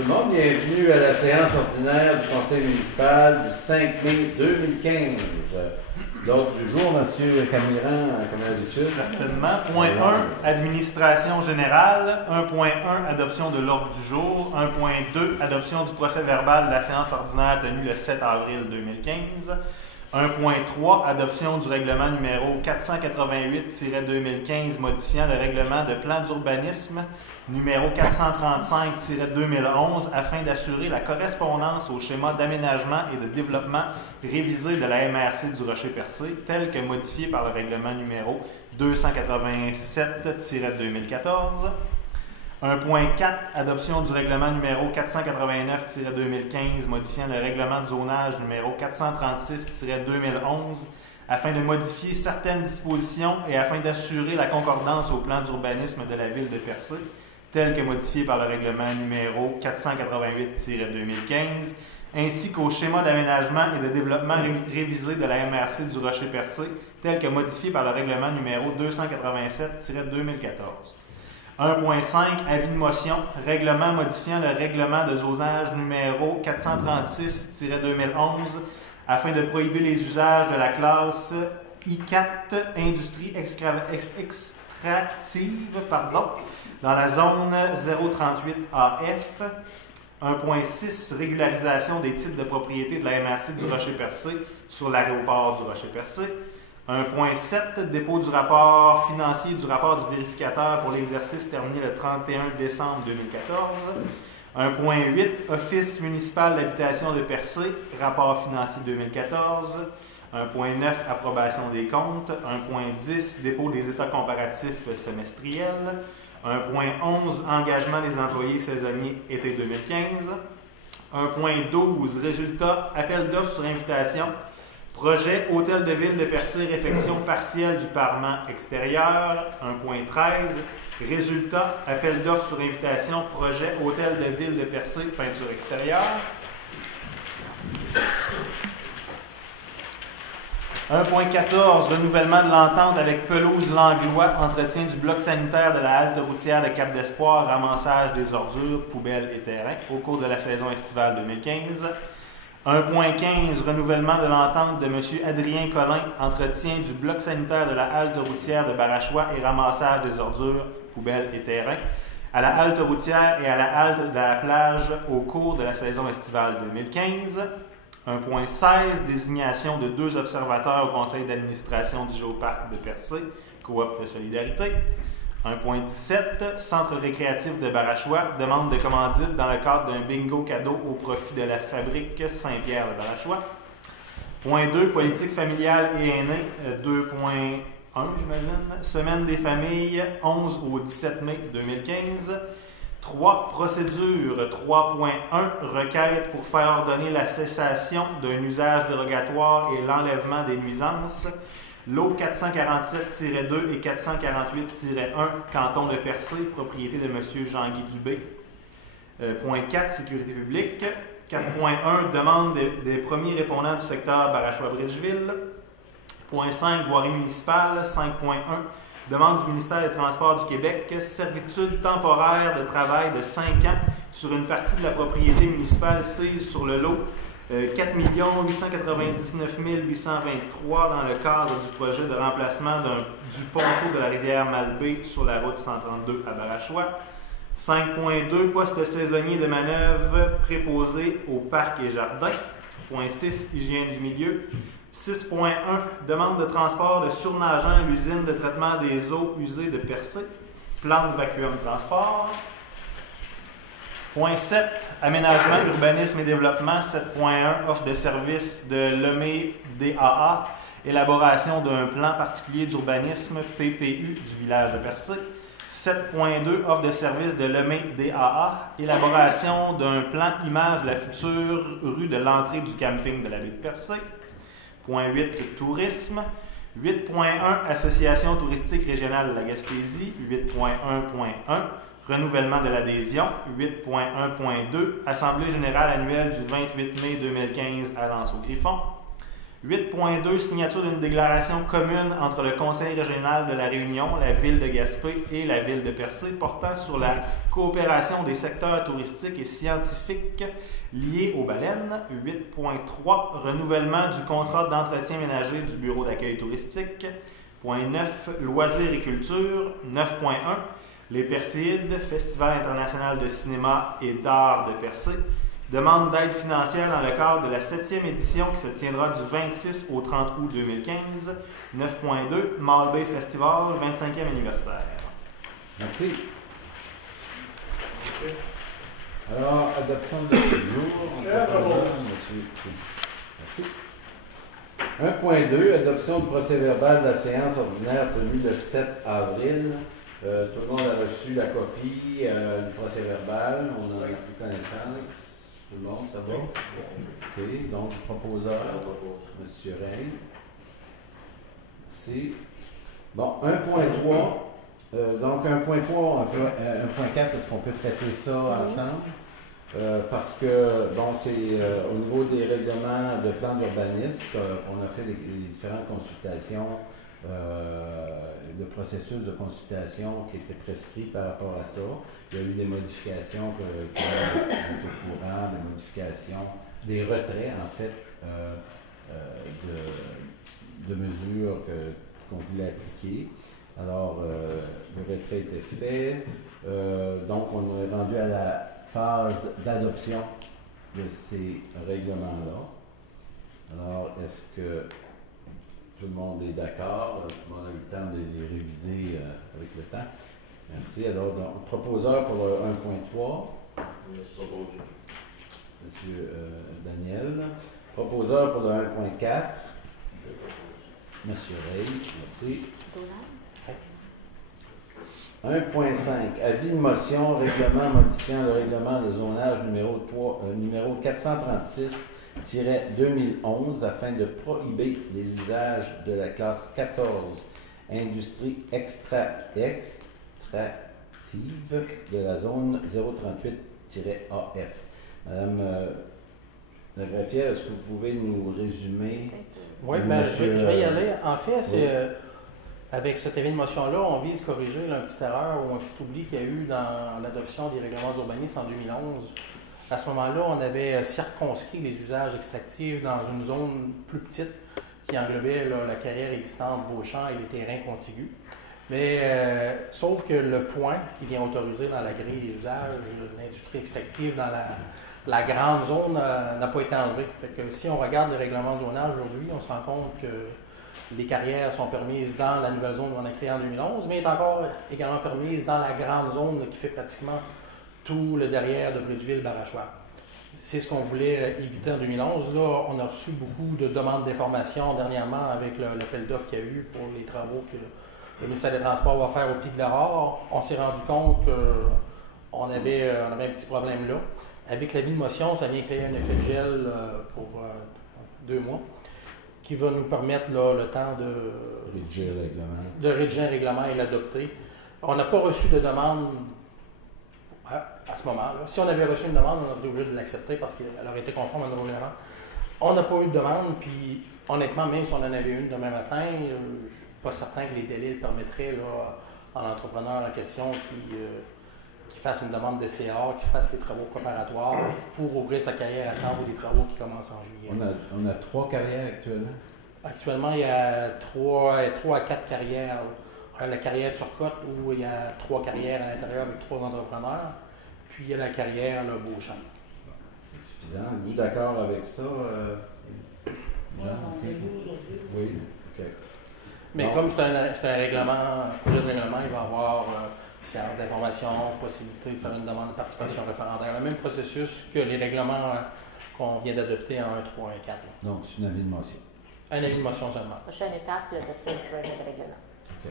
tout le monde, bienvenue à la séance ordinaire du Conseil municipal du 5 mai 2015. L'ordre du jour, M. Camiran, comme d'habitude. Certainement. Point 1, administration générale. 1.1, adoption de l'ordre du jour. 1.2, adoption du procès verbal de la séance ordinaire tenue le 7 avril 2015. 1.3, adoption du règlement numéro 488-2015 modifiant le règlement de plan d'urbanisme numéro 435-2011 afin d'assurer la correspondance au schéma d'aménagement et de développement révisé de la MRC du Rocher-Percé tel que modifié par le règlement numéro 287-2014. 1.4, adoption du règlement numéro 489-2015 modifiant le règlement de zonage numéro 436-2011 afin de modifier certaines dispositions et afin d'assurer la concordance au plan d'urbanisme de la ville de Percé, tel que modifié par le règlement numéro 488-2015, ainsi qu'au schéma d'aménagement et de développement révisé de la MRC du Rocher-Percé, tel que modifié par le règlement numéro 287-2014. 1.5, avis de motion, règlement modifiant le règlement de zonage numéro 436-2011 afin de prohiber les usages de la classe I4 industrie extractive dans la zone 038 AF. 1.6, régularisation des titres de propriété de la MRC du Rocher-Percé sur l'aéroport du Rocher-Percé. 1.7, dépôt du rapport financier du rapport du vérificateur pour l'exercice terminé le 31 décembre 2014. 1.8, Office municipal d'habitation de Percé, rapport financier 2014. 1.9, approbation des comptes. 1.10, dépôt des états comparatifs semestriels. 1.11, engagement des employés saisonniers été 2015. 1.12, résultat, appel d'offres sur invitation. Projet Hôtel de Ville de Percé, réfection partielle du parement extérieur. 1.13. Résultat, appel d'offres sur invitation. Projet Hôtel de Ville de Percé, peinture extérieure. 1.14. Renouvellement de l'entente avec Pelouse Langlois, entretien du bloc sanitaire de la halte routière de Cap d'Espoir, ramassage des ordures, poubelles et terrains au cours de la saison estivale 2015. 1.15, renouvellement de l'entente de M. Adrien Collin, entretien du bloc sanitaire de la halte routière de Barachois et ramassage des ordures, poubelles et terrains à la halte routière et à la halte de la plage au cours de la saison estivale 2015. 1.16, désignation de 2 observateurs au conseil d'administration du Géoparc de Percé, coop de solidarité. 1.17, centre récréatif de Barachois, demande de commandite dans le cadre d'un bingo cadeau au profit de la fabrique Saint-Pierre de Barachois. Point 2, politique familiale et aînée, 2.1, j'imagine. Semaine des familles, 11 au 17 mai 2015. 3, procédure 3.1, requête pour faire ordonner la cessation d'un usage dérogatoire et l'enlèvement des nuisances. Lot 447-2 et 448-1, canton de Percé, propriété de M. Jean-Guy Dubé. Point 4, sécurité publique. 4.1, demande des premiers répondants du secteur Barachois-Bridgeville. Point 5, voirie municipale. 5.1, demande du ministère des Transports du Québec, servitude temporaire de travail de 5 ans sur une partie de la propriété municipale sise sur le lot 4 899 823 dans le cadre du projet de remplacement du ponceau de la rivière Malbaie sur la route 132 à Barachois. 5.2, poste saisonnier de manœuvre préposé au parc et jardin. Point 6, hygiène du milieu. 6.1, demande de transport de surnageant à l'usine de traitement des eaux usées de Percé. Plan de vacuum transport. Point 7, aménagement, urbanisme et développement. 7.1, offre de service de Lemay DAA. Élaboration d'un plan particulier d'urbanisme PPU du village de Percé. 7.2, offre de service de Lemay DAA. Élaboration d'un plan image de la future rue de l'entrée du camping de la ville de Percé. Point 8, tourisme. 8.1, association touristique régionale de la Gaspésie. 8.1.1, renouvellement de l'adhésion. 8.1.2, assemblée générale annuelle du 28 mai 2015 à L'Anse-au-Griffon. 8.2, signature d'une déclaration commune entre le Conseil régional de la Réunion, la Ville de Gaspé et la Ville de Percé portant sur la coopération des secteurs touristiques et scientifiques liés aux baleines. 8.3, renouvellement du contrat d'entretien ménager du bureau d'accueil touristique. Point 9, loisirs et culture. 9.1, les Perséides, Festival international de cinéma et d'art de Percé. Demande d'aide financière dans le cadre de la 7e édition qui se tiendra du 26 au 30 août 2015. 9.2, Mall Bay Festival, 25e anniversaire. Merci. Alors, adoption de jour. Merci. 1.2, adoption du procès-verbal de la séance ordinaire tenue le 7 avril. Tout le monde a reçu la copie du procès-verbal. On en a pris connaissance. Tout le monde, ça va? OK. Donc, proposeur, M. Rein. Merci. Bon, 1.3. Donc, 1.3, 1.4, est-ce qu'on peut traiter ça ensemble? Parce que, bon, c'est au niveau des règlements de plan d'urbanisme qu'on a fait les différentes consultations, le processus de consultation qui était prescrit par rapport à ça. Il y a eu des modifications qu'on est au courant, des modifications, des retraits, en fait, de mesures qu'on voulait appliquer. Alors, le retrait était fait. Donc, on est rendu à la phase d'adoption de ces règlements-là. Alors, est-ce que tout le monde est d'accord? Tout le monde a eu le temps de les réviser avec le temps. Merci. Alors, donc, proposeur pour le 1.3. Monsieur Daniel. Proposeur pour le 1.4. Monsieur Ray. Merci. 1.5. Avis de motion, règlement modifiant le règlement de zonage numéro 436-2011 afin de prohiber les usages de la classe 14, industrie extractive de la zone 038-AF. Madame la greffière, est-ce que vous pouvez nous résumer? Oui, ben, je vais y aller. En fait, c'est... Avec cet avis de motion-là, on vise corriger une petite erreur ou un petit oubli qu'il y a eu dans l'adoption des règlements d'urbanisme en 2011. À ce moment-là, on avait circonscrit les usages extractifs dans une zone plus petite qui englobait la carrière existante Beauchamp et les terrains contigus. Mais sauf que le point qui vient autoriser dans la grille des usages de l'industrie extractive dans la grande zone n'a pas été enlevé. Fait que si on regarde le règlement de zonage aujourd'hui, on se rend compte que les carrières sont permises dans la nouvelle zone qu'on a créée en 2011, mais est encore également permise dans la grande zone qui fait pratiquement tout le derrière de Bridgeville-Barachois. C'est ce qu'on voulait éviter en 2011. Là, on a reçu beaucoup de demandes d'informations dernièrement avec l'appel d'offres qu'il y a eu pour les travaux que le ministère des Transports va faire au pied de l'Aurore. On s'est rendu compte qu'on avait un petit problème là. Avec l'avis de motion, ça vient créer un effet de gel pour 2 mois, qui va nous permettre là, le temps de rédiger un règlement et l'adopter. On n'a pas reçu de demande à ce moment-là. Si on avait reçu une demande, on aurait été obligé de l'accepter parce qu'elle aurait été conforme à nos règlements. On n'a pas eu de demande, puis honnêtement, même si on en avait une demain matin, je ne suis pas certain que les délais le permettraient là, à l'entrepreneur en question qui fasse une demande de CA, qui fasse des travaux préparatoires pour ouvrir sa carrière à temps pour des travaux qui commencent en juillet. On a 3 carrières actuellement? Actuellement, il y a 3 à 4 carrières. On a la carrière Turcotte où il y a 3 carrières à l'intérieur avec 3 entrepreneurs. Puis il y a la carrière Beauchamp. Suffisant. Êtes-vous d'accord avec ça? On est où aujourd'hui? Oui, OK. Mais bon, comme c'est un règlement, un projet de règlement, il va y avoir séance d'information, possibilité de faire une demande de participation référendaire. Le même processus que les règlements qu'on vient d'adopter en 1, 3, 1, 4. Donc, c'est un avis de motion. Un avis de motion seulement. Prochaine étape, l'adoption du projet de règlement. OK.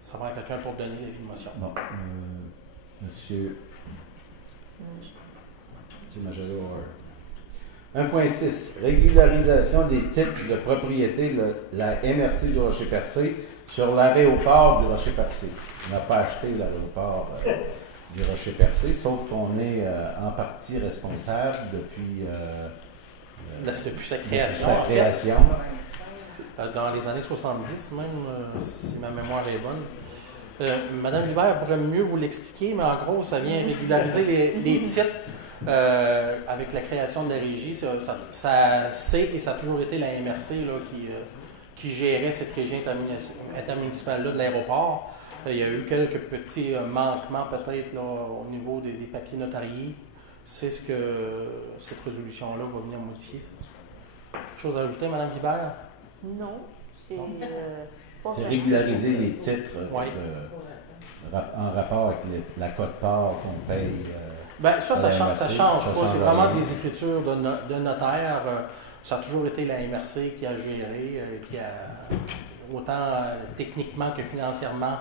Ça va être quelqu'un pour donner l'avis de motion. Bon. Monsieur Majolo. 1.6. Régularisation des titres de propriété de la MRC du Rocher-Percé sur l'aéroport du Rocher-Percé. On n'a pas acheté l'aéroport du Rocher-Percé, sauf qu'on est en partie responsable depuis Depuis sa création. Sa en fait. création. Dans les années 70 même, si ma mémoire est bonne. Madame Hubert pourrait mieux vous l'expliquer, mais en gros, ça vient régulariser les titres avec la création de la régie. C'est et ça a toujours été la MRC là, qui gérait cette régie intermunicipale-là de l'aéroport. Il y a eu quelques petits manquements peut-être là, au niveau des papiers notariés. C'est ce que cette résolution-là va venir modifier. Quelque chose à ajouter, Mme Hubert? Non, c'est pas C'est vraiment régulariser ça. les titres Oui. en rapport avec la quote-part qu'on paye. Ben, ça change pas. C'est vraiment rien. des écritures de notaire. Ça a toujours été la MRC qui a géré, qui a autant techniquement que financièrement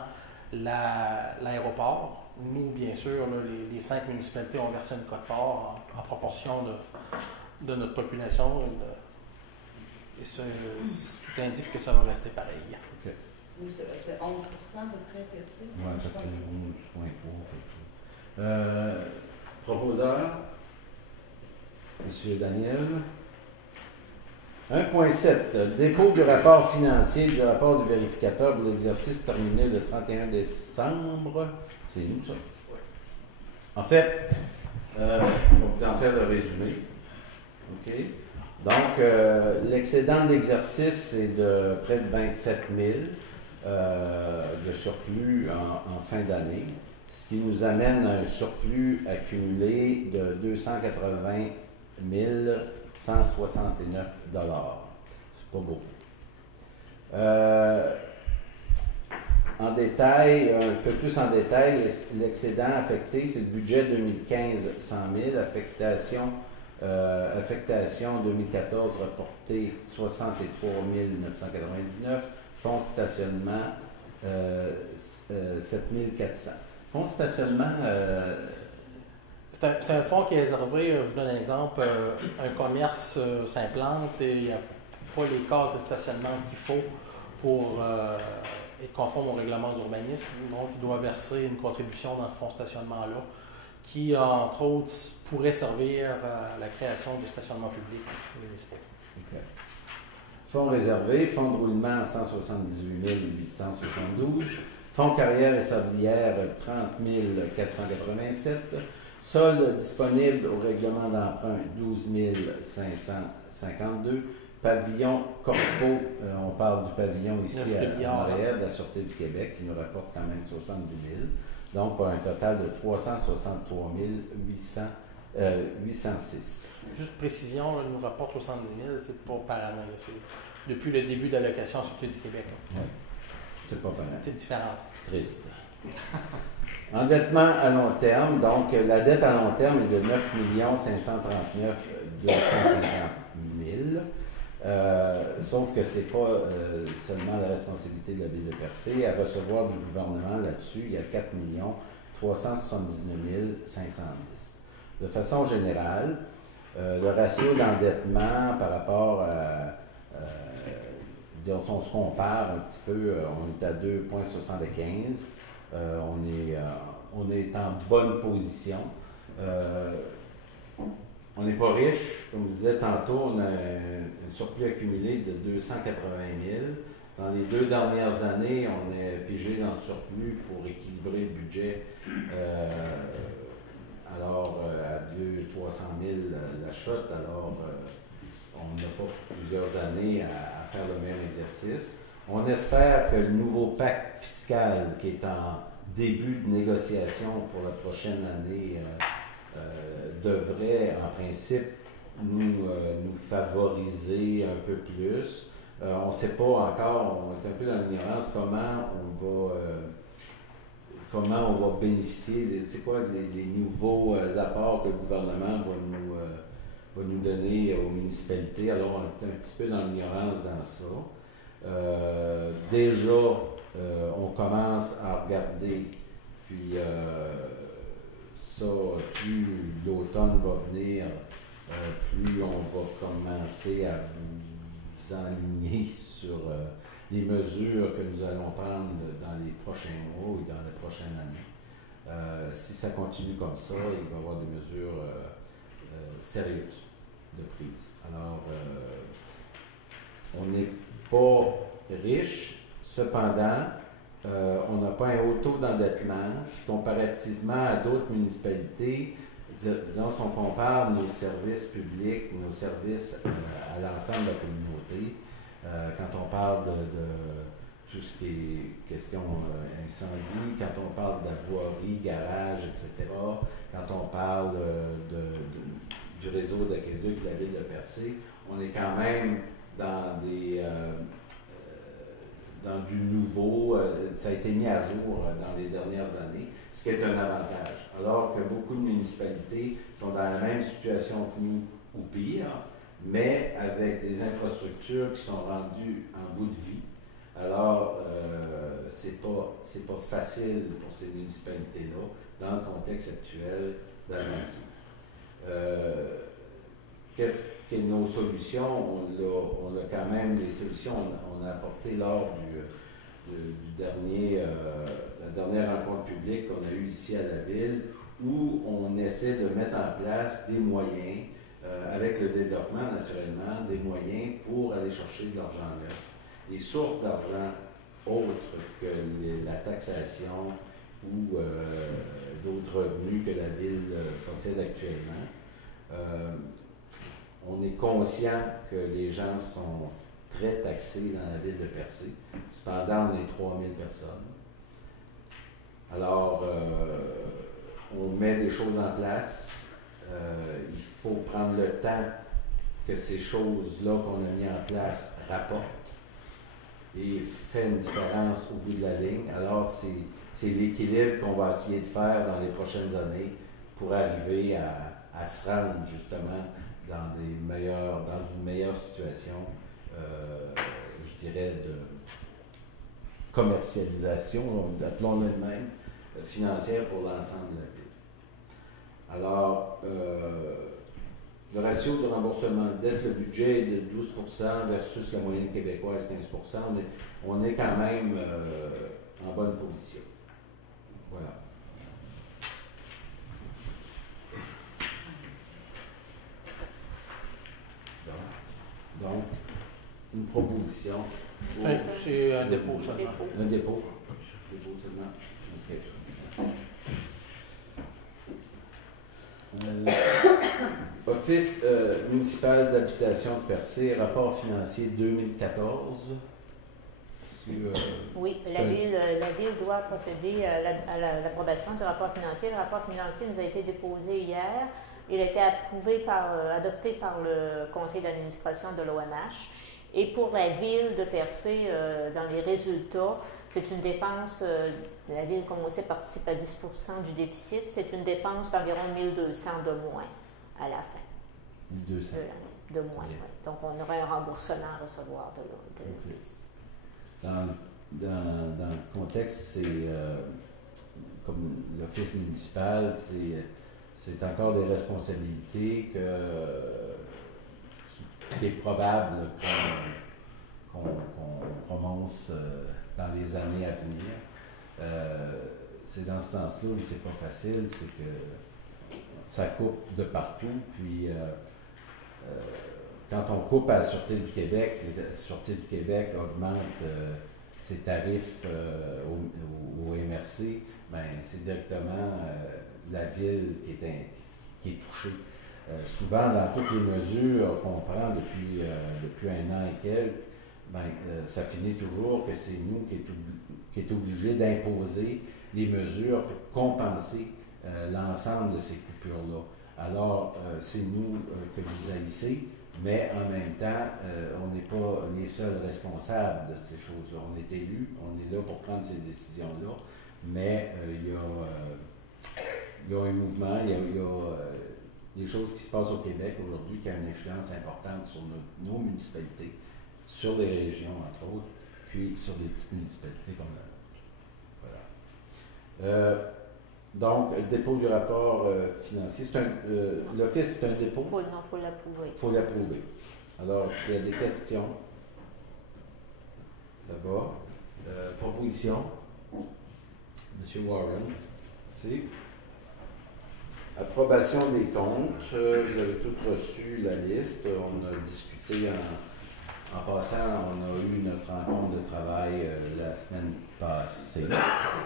l'aéroport. Nous, bien sûr, là, les 5 municipalités ont versé une quote-part en proportion de notre population. Et ça, tout indique que ça va rester pareil. OK. Oui, c'est 11% à peu près que c'est. Oui, à peu près 11,3. Proposeur, M. Daniel. 1.7. Dépôt du rapport financier du rapport du vérificateur pour l'exercice terminé le 31 décembre. C'est nous, ça? En fait, on va vous en faire le résumé. OK? Donc, l'excédent de l'exercice est de près de 27 000 de surplus en fin d'année, ce qui nous amène à un surplus accumulé de 280 169 $. C'est pas beaucoup. En détail, un peu plus en détail, l'excédent affecté, c'est le budget 2015, 100 000, affectation 2014 reportée 63 999, fonds de stationnement 7 400. Fonds de stationnement, c'est un fonds qui est réservé, je vous donne un exemple, un commerce s'implante et il n'y a pas les cases de stationnement qu'il faut pour être conforme au règlement d'urbanisme. Donc, il doit verser une contribution dans le fonds de stationnement-là qui, entre autres, pourrait servir à la création du stationnement public municipal. okay. Fonds réservé, fonds de roulement 178 872, fonds carrière et sablière 30 487, solde disponible au règlement d'emprunt 12 552, pavillon corpo, on parle du pavillon ici à Montréal, de la Sûreté du Québec, qui nous rapporte quand même 70 000, donc pour un total de 363 806. Juste précision, là, nous rapporte 70 000, c'est pas par année, là, c'est depuis le début de l'allocation Sûreté du Québec. Oui, c'est pas pareil. Petite différence. Triste. Endettement à long terme, donc la dette à long terme est de 9 539 250 000. Sauf que ce n'est pas seulement la responsabilité de la Ville de Percé. À recevoir du gouvernement là-dessus, il y a 4 379 510. De façon générale, le ratio d'endettement par rapport à, on se compare un petit peu, on est à 2,75. On est en bonne position. On n'est pas riche, comme je disais tantôt, on a un surplus accumulé de 280 000. Dans les 2 dernières années, on est pigé dans le surplus pour équilibrer le budget. Alors, à 200-300 000 la shot, alors on n'a pas plusieurs années à faire le même exercice. On espère que le nouveau pacte fiscal qui est en début de négociation pour la prochaine année devrait, en principe, nous favoriser un peu plus. On ne sait pas encore, on est un peu dans l'ignorance, comment on va bénéficier, c'est quoi les nouveaux apports que le gouvernement va nous donner aux municipalités. Alors, on est un petit peu dans l'ignorance dans ça. Déjà, on commence à regarder, puis ça, plus l'automne va venir, plus on va commencer à vous enligner sur les mesures que nous allons prendre dans les prochains mois et dans la prochaine année. Si ça continue comme ça, il va y avoir des mesures sérieuses. de prise. Alors, on n'est pas riche, cependant, on n'a pas un haut taux d'endettement comparativement à d'autres municipalités. Disons, si on compare nos services publics, nos services à l'ensemble de la communauté, quand on parle de tout ce qui est question incendie, quand on parle de la voirie, garage, etc., quand on parle du réseau d'aqueduc de la ville de Percé, on est quand même dans dans du nouveau, ça a été mis à jour dans les dernières années, ce qui est un avantage. Alors que beaucoup de municipalités sont dans la même situation que nous, ou pire, mais avec des infrastructures qui sont rendues en bout de vie. Alors, c'est pas facile pour ces municipalités-là, dans le contexte actuel, d'avancer. Qu'est-ce que nos solutions? On a quand même des solutions. On a apporté lors la dernière rencontre publique qu'on a eue ici à la ville, où on essaie de mettre en place des moyens, avec le développement naturellement, des moyens pour aller chercher de l'argent neuf, des sources d'argent autres que la taxation ou d'autres revenus que la ville possède actuellement. On est conscient que les gens sont très taxés dans la ville de Percé. Cependant, on est 3000 personnes. Alors, on met des choses en place. Il faut prendre le temps que ces choses-là qu'on a mis en place rapportent et fait une différence au bout de la ligne. Alors, c'est l'équilibre qu'on va essayer de faire dans les prochaines années pour arriver à se rendre justement dans une meilleure situation, je dirais, de commercialisation, appelons-le de même, financière pour l'ensemble de la ville. Alors, le ratio de remboursement de dette, le budget est de 12% versus la moyenne québécoise 15%. On est quand même en bonne position. Voilà. Donc, une proposition. C'est un dépôt seulement. Un dépôt. Dépôt seulement. OK. Office municipal d'habitation de Percé, rapport financier 2014. Oui, la ville doit procéder à l'approbation du rapport financier. Le rapport financier nous a été déposé hier. Il a été adopté par le conseil d'administration de l'ONH. Et pour la ville de Percé, dans les résultats, c'est une dépense, la ville, comme on sait, participe à 10% du déficit. C'est une dépense d'environ 1200 de moins à la fin. 1200. De moins, oui. Donc, on aurait un remboursement à recevoir de l'Office. Dans le contexte, c'est comme l'Office municipal, c'est encore des responsabilités qui est probable qu'on prononce dans les années à venir. C'est dans ce sens-là où c'est pas facile, c'est que ça coupe de partout, puis quand on coupe à la Sûreté du Québec, la Sûreté du Québec augmente ses tarifs au MRC, ben, c'est directement la ville qui est touchée. Souvent, dans toutes les mesures qu'on prend depuis un an et quelques, ben, ça finit toujours que c'est nous qui est obligé d'imposer les mesures pour compenser l'ensemble de ces coupures-là. Alors, c'est nous que vous haïssez, mais en même temps, on n'est pas les seuls responsables de ces choses-là. On est élus, on est là pour prendre ces décisions-là, mais il y a un mouvement, il y a des choses qui se passent au Québec aujourd'hui qui ont une influence importante sur nos municipalités, sur les régions, entre autres, puis sur des petites municipalités comme la nôtre. Voilà. Donc, le dépôt du rapport financier, l'Office, c'est un dépôt? Il faut l'approuver. Il faut l'approuver. Alors, est-ce qu'il y a des questions? Ça va. Proposition? M. Warren. C'est? Approbation des comptes. Vous avez tous reçu la liste. On a discuté en passant, on a eu notre rencontre de travail la semaine passée,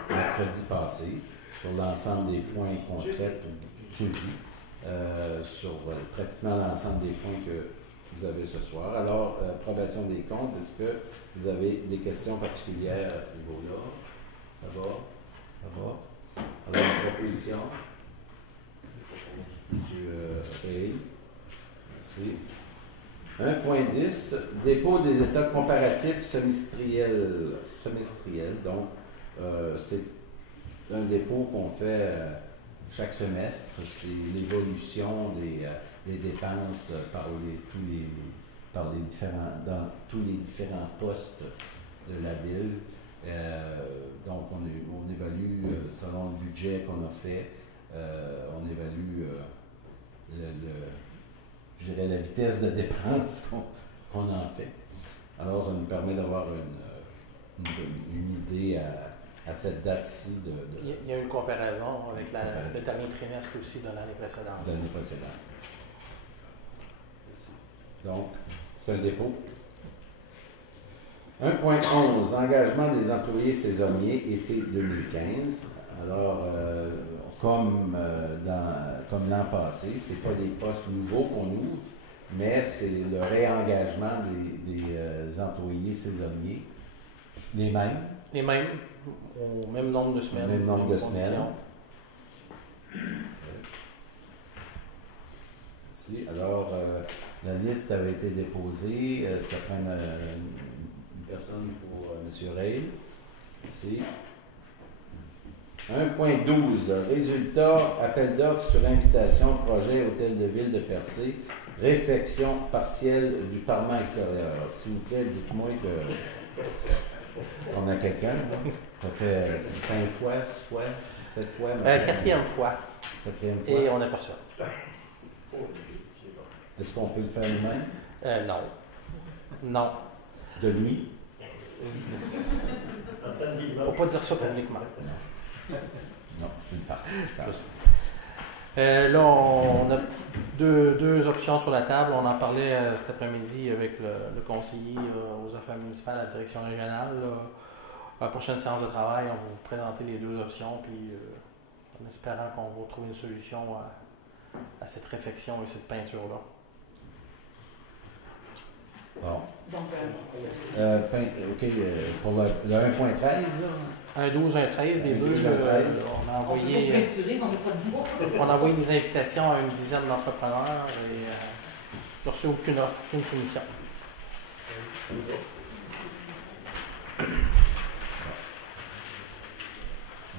mercredi passé, sur l'ensemble des points qu'on traite jeudi, sur pratiquement l'ensemble des points que vous avez ce soir. Alors, approbation des comptes, est-ce que vous avez des questions particulières à ce niveau-là? Ça va? Ça va? Alors, une proposition. Monsieur Ray. Merci. 1.10, dépôt des états comparatifs semestriels. Donc, c'est un dépôt qu'on fait chaque semestre. C'est l'évolution des dépenses dans tous les différents postes de la ville. Donc, on évalue selon le budget qu'on a fait, on évalue je dirais la vitesse de dépense qu'on en fait. Alors, ça nous permet d'avoir une idée à cette date-ci. Il y a une comparaison avec le dernier trimestre aussi de l'année précédente. De l'année précédente. Donc, c'est un dépôt. 1.11, engagement des employés saisonniers été 2015. Alors, comme l'an passé, ce n'est pas des postes nouveaux qu'on ouvre, mais c'est le réengagement des employés saisonniers. Les mêmes. Les mêmes, au même nombre de semaines. Même nombre de semaines. Merci. Alors, la liste avait été déposée. Ça prend une personne pour M. Ray. Merci. 1.12, résultat, appel d'offres sur invitation, projet Hôtel de Ville de Percé, réfection partielle du parement extérieur. S'il vous plaît, dites-moi qu'on a quelqu'un. Ça fait 5 fois, 6 fois, 7 fois. Quatrième fois. Quatrième fois. Et on n'a pas ça. Est-ce qu'on peut le faire nous-mêmes? Non. Non. De nuit? Faut pas dire ça publiquement. Non, c'est une farce. Là, on a deux options sur la table. On en parlait cet après-midi avec le conseiller aux affaires municipales à la direction régionale. À la prochaine séance de travail, on va vous présenter les deux options, puis en espérant qu'on va trouver une solution à cette réfection et cette peinture-là. Bon. Donc, OK, pour le 1.13, là. Un 12, un 13, les deux, on a envoyé des invitations à une dizaine d'entrepreneurs et j'ai reçu aucune offre, aucune soumission.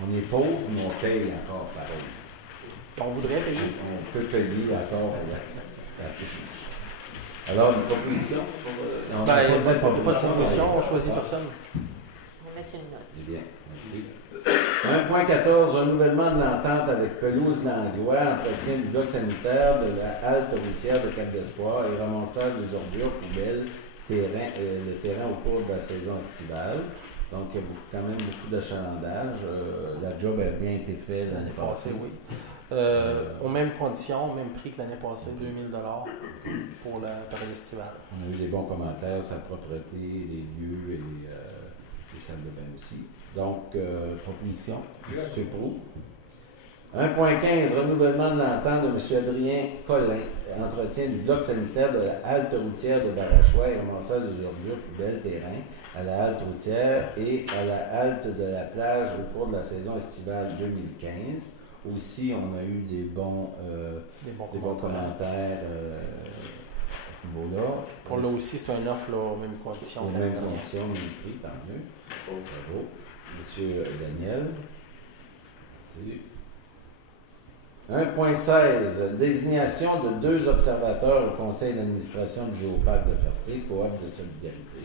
On est pauvre, mais on paye encore pareil. On voudrait payer. On peut payer encore. Alors, une proposition? Il n'y a pas de proposition, on choisit personne. On va mettre une note. Eh bien, merci. 1.14, renouvellement de l'entente avec Pelouse Langlois, entretien du bloc sanitaire de la halte routière de Cap-d'Espoir et ramassage des ordures, poubelles, le terrain au cours de la saison estivale. Donc, il y a quand même beaucoup d'achalandage. La job a bien été faite l'année passée. Oui. Aux mêmes conditions, au même prix que l'année passée, 2000 $ pour la période estivale. On a eu des bons commentaires sur la propreté, les lieux et les salles de bain aussi. Donc, proposition, M. Proulx. 1.15, renouvellement de l'entente de M. Adrien Collin, entretien du bloc sanitaire de la halte routière de Barachois et ramassage des ordures, poubelles, terrain à la halte routière et à la halte de la plage au cours de la saison estivale 2015. Aussi, on a eu des bons commentaires à ce niveau-là. Pour là aussi, c'est une offre là, aux mêmes conditions. Aux mêmes conditions, même prix, tant mieux. Bravo. Monsieur Daniel. Merci. 1.16. Désignation de 2 observateurs au conseil d'administration du Géoparc de Percé, coop de solidarité,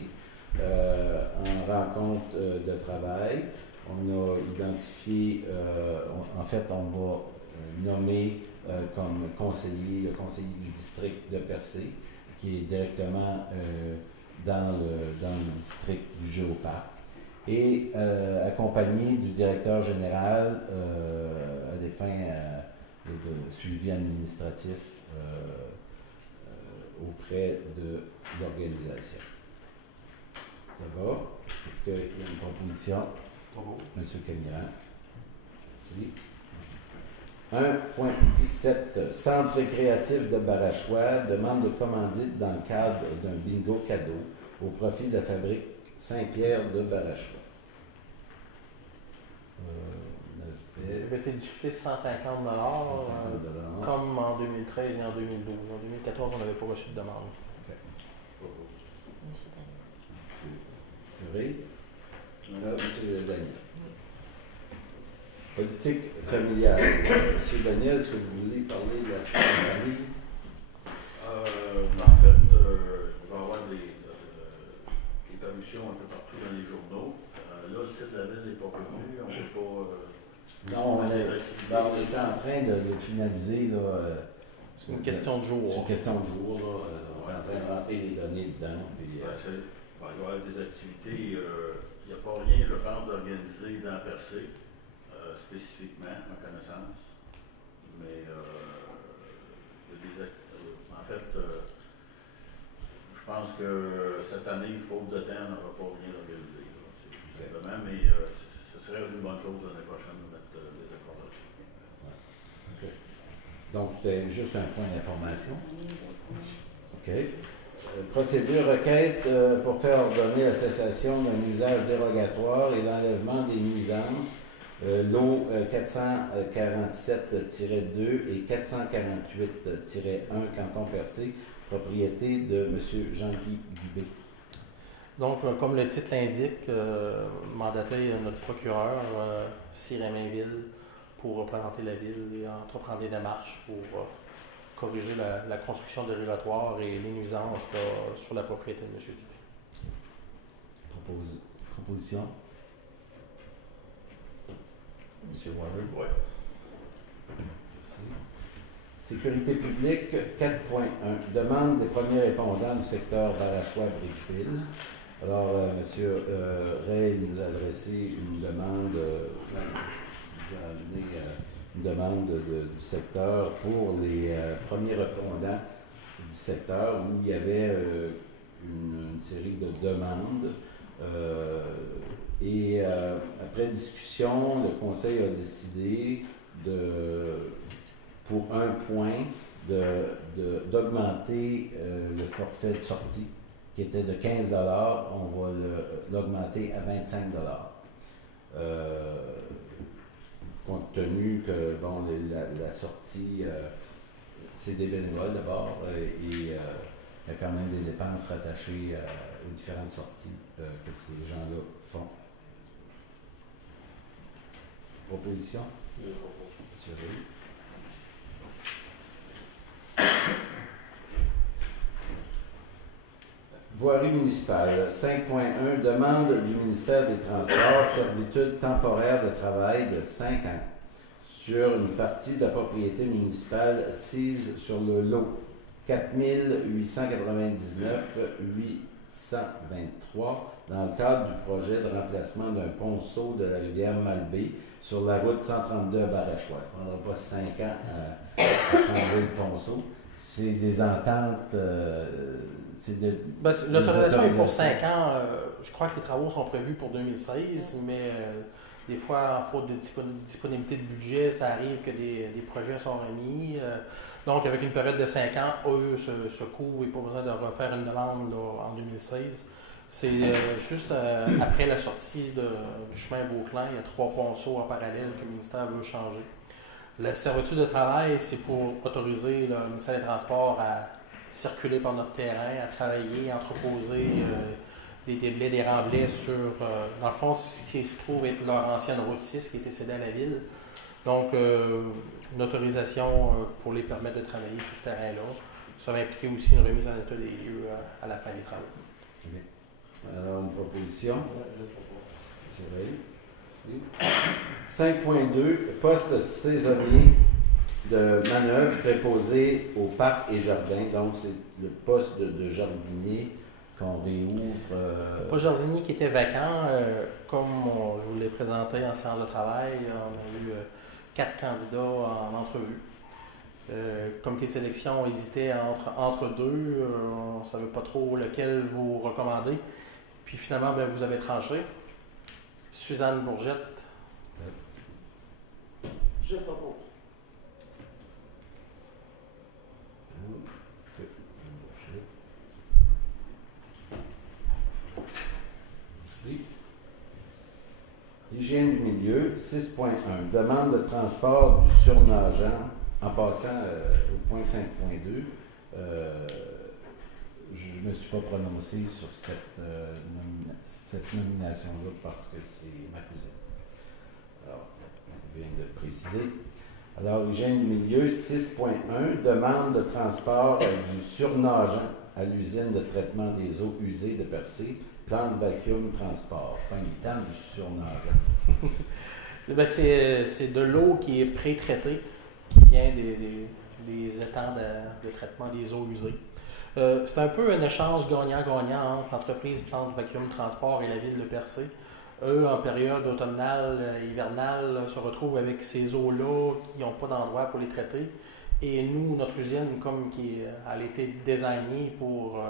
en rencontre de travail. On a identifié, en fait, on va nommer comme conseiller le conseiller du district de Percé, qui est directement dans le district du Géoparc, et accompagné du directeur général à des fins et de suivi administratif auprès de l'organisation. Ça va? Est-ce qu'il y a une proposition? Monsieur Camiran. Merci. 1.17. Centre récréatif de Barachois demande de commandite dans le cadre d'un bingo cadeau au profit de la fabrique Saint-Pierre de Barachois. Il avait été discuté 150 $, comme en 2013 et en 2012. En 2014, on n'avait pas reçu de demande. Monsieur Oui. Monsieur Daniel. Politique familiale. Monsieur Daniel, est-ce que vous voulez parler de la famille? En fait, il va y avoir des parutions un peu partout dans les journaux. Là, le site de la ville n'est pas revenu. On ne peut pas. Non, on est en train de finaliser. C'est une question de jour. C'est une question de jour. On est en train de rentrer les données dedans. Puis, il va y avoir des activités. Il n'y a pas rien, je pense, d'organisé dans Percé, spécifiquement, à ma connaissance. Mais il y a des en fait, je pense que cette année, faute de temps, on n'aura pas rien organisé. Simplement, mais ce serait une bonne chose l'année prochaine de mettre des accords là-dessus. Okay. Donc, c'était juste un point d'information. OK. Procédure requête pour faire ordonner la cessation d'un usage dérogatoire et l'enlèvement des nuisances, lot 447-2 et 448-1, canton Percé, propriété de M. Jean-Guy Dubé. Donc, comme le titre l'indique, mandater notre procureur, Sir-Raymondville, pour représenter la ville et entreprendre des démarches pour corriger la construction dérogatoire et les nuisances sur la propriété de M. Dubé. Proposition? M. Warren? Oui. Sécurité publique 4.1. Demande des premiers répondants du secteur Barachois-Bridgeville. Alors, M. Ray nous a adressé une demande, du secteur pour les premiers répondants du secteur où il y avait une série de demandes. Après discussion, le Conseil a décidé pour un point d'augmenter le forfait de sortie qui était de 15 $, on va l'augmenter à 25 $. Compte tenu que la sortie, c'est des bénévoles d'abord et il y a quand même des dépenses rattachées aux différentes sorties que ces gens-là font. Proposition? Monsieur Ray. Voirie municipale, 5.1, demande du ministère des Transports, servitude temporaire de travail de 5 ans sur une partie de la propriété municipale sise sur le lot 4899-823 dans le cadre du projet de remplacement d'un ponceau de la rivière Malbaie sur la route 132 à Barachois. On n'aura pas 5 ans à changer le ponceau. C'est des ententes... l'autorisation est pour 5 ans. Je crois que les travaux sont prévus pour 2016, mais des fois, en faute de disponibilité de budget, ça arrive que des projets sont remis. Donc, avec une période de 5 ans, eux se couvrent et pas besoin de refaire une demande en 2016. C'est juste après la sortie du chemin Vauclin, il y a 3 ponceaux en parallèle que le ministère veut changer. La servitude de travail, c'est pour autoriser le ministère des Transports à circuler par notre terrain, à travailler, à entreposer des déblais, des remblais sur, dans le fond, ce qui se trouve être leur ancienne route 6 qui était cédée à la ville. Donc, une autorisation pour les permettre de travailler sur ce terrain-là. Ça va impliquer aussi une remise en état des lieux à la fin des travaux. Okay. Alors, une proposition? Oui, 5.2, poste saisonnier de manœuvre préposé au parc et jardin. Donc, c'est le poste de jardinier qu'on réouvre. Le poste jardinier qui était vacant, comme je vous l'ai présenté en séance de travail, on a eu 4 candidats en entrevue. Le comité de sélection hésitait entre deux. On ne savait pas trop lequel vous recommander. Puis finalement, ben, vous avez tranché. Suzanne Bourgette. Je propose. Ici. Hygiène du milieu, 6.1. Demande de transport du surnageant en passant au point 5.2. Je ne me suis pas prononcé sur cette nomination-là parce que c'est ma cousine. Alors, je viens de préciser. Alors, hygiène du milieu, 6.1. Demande de transport du surnageant à l'usine de traitement des eaux usées de Percé. Plan de vacuum transport. Pas une temps du surnageant. Ben, c'est de l'eau qui est pré-traitée, qui vient des étangs de traitement des eaux usées. C'est un peu un échange gagnant-gagnant entre l'entreprise Plan de vacuum transport et la ville de Percé. Eux, en période automnale, hivernale, se retrouvent avec ces eaux-là qui n'ont pas d'endroit pour les traiter. Et nous, notre usine, comme elle a été désignée pour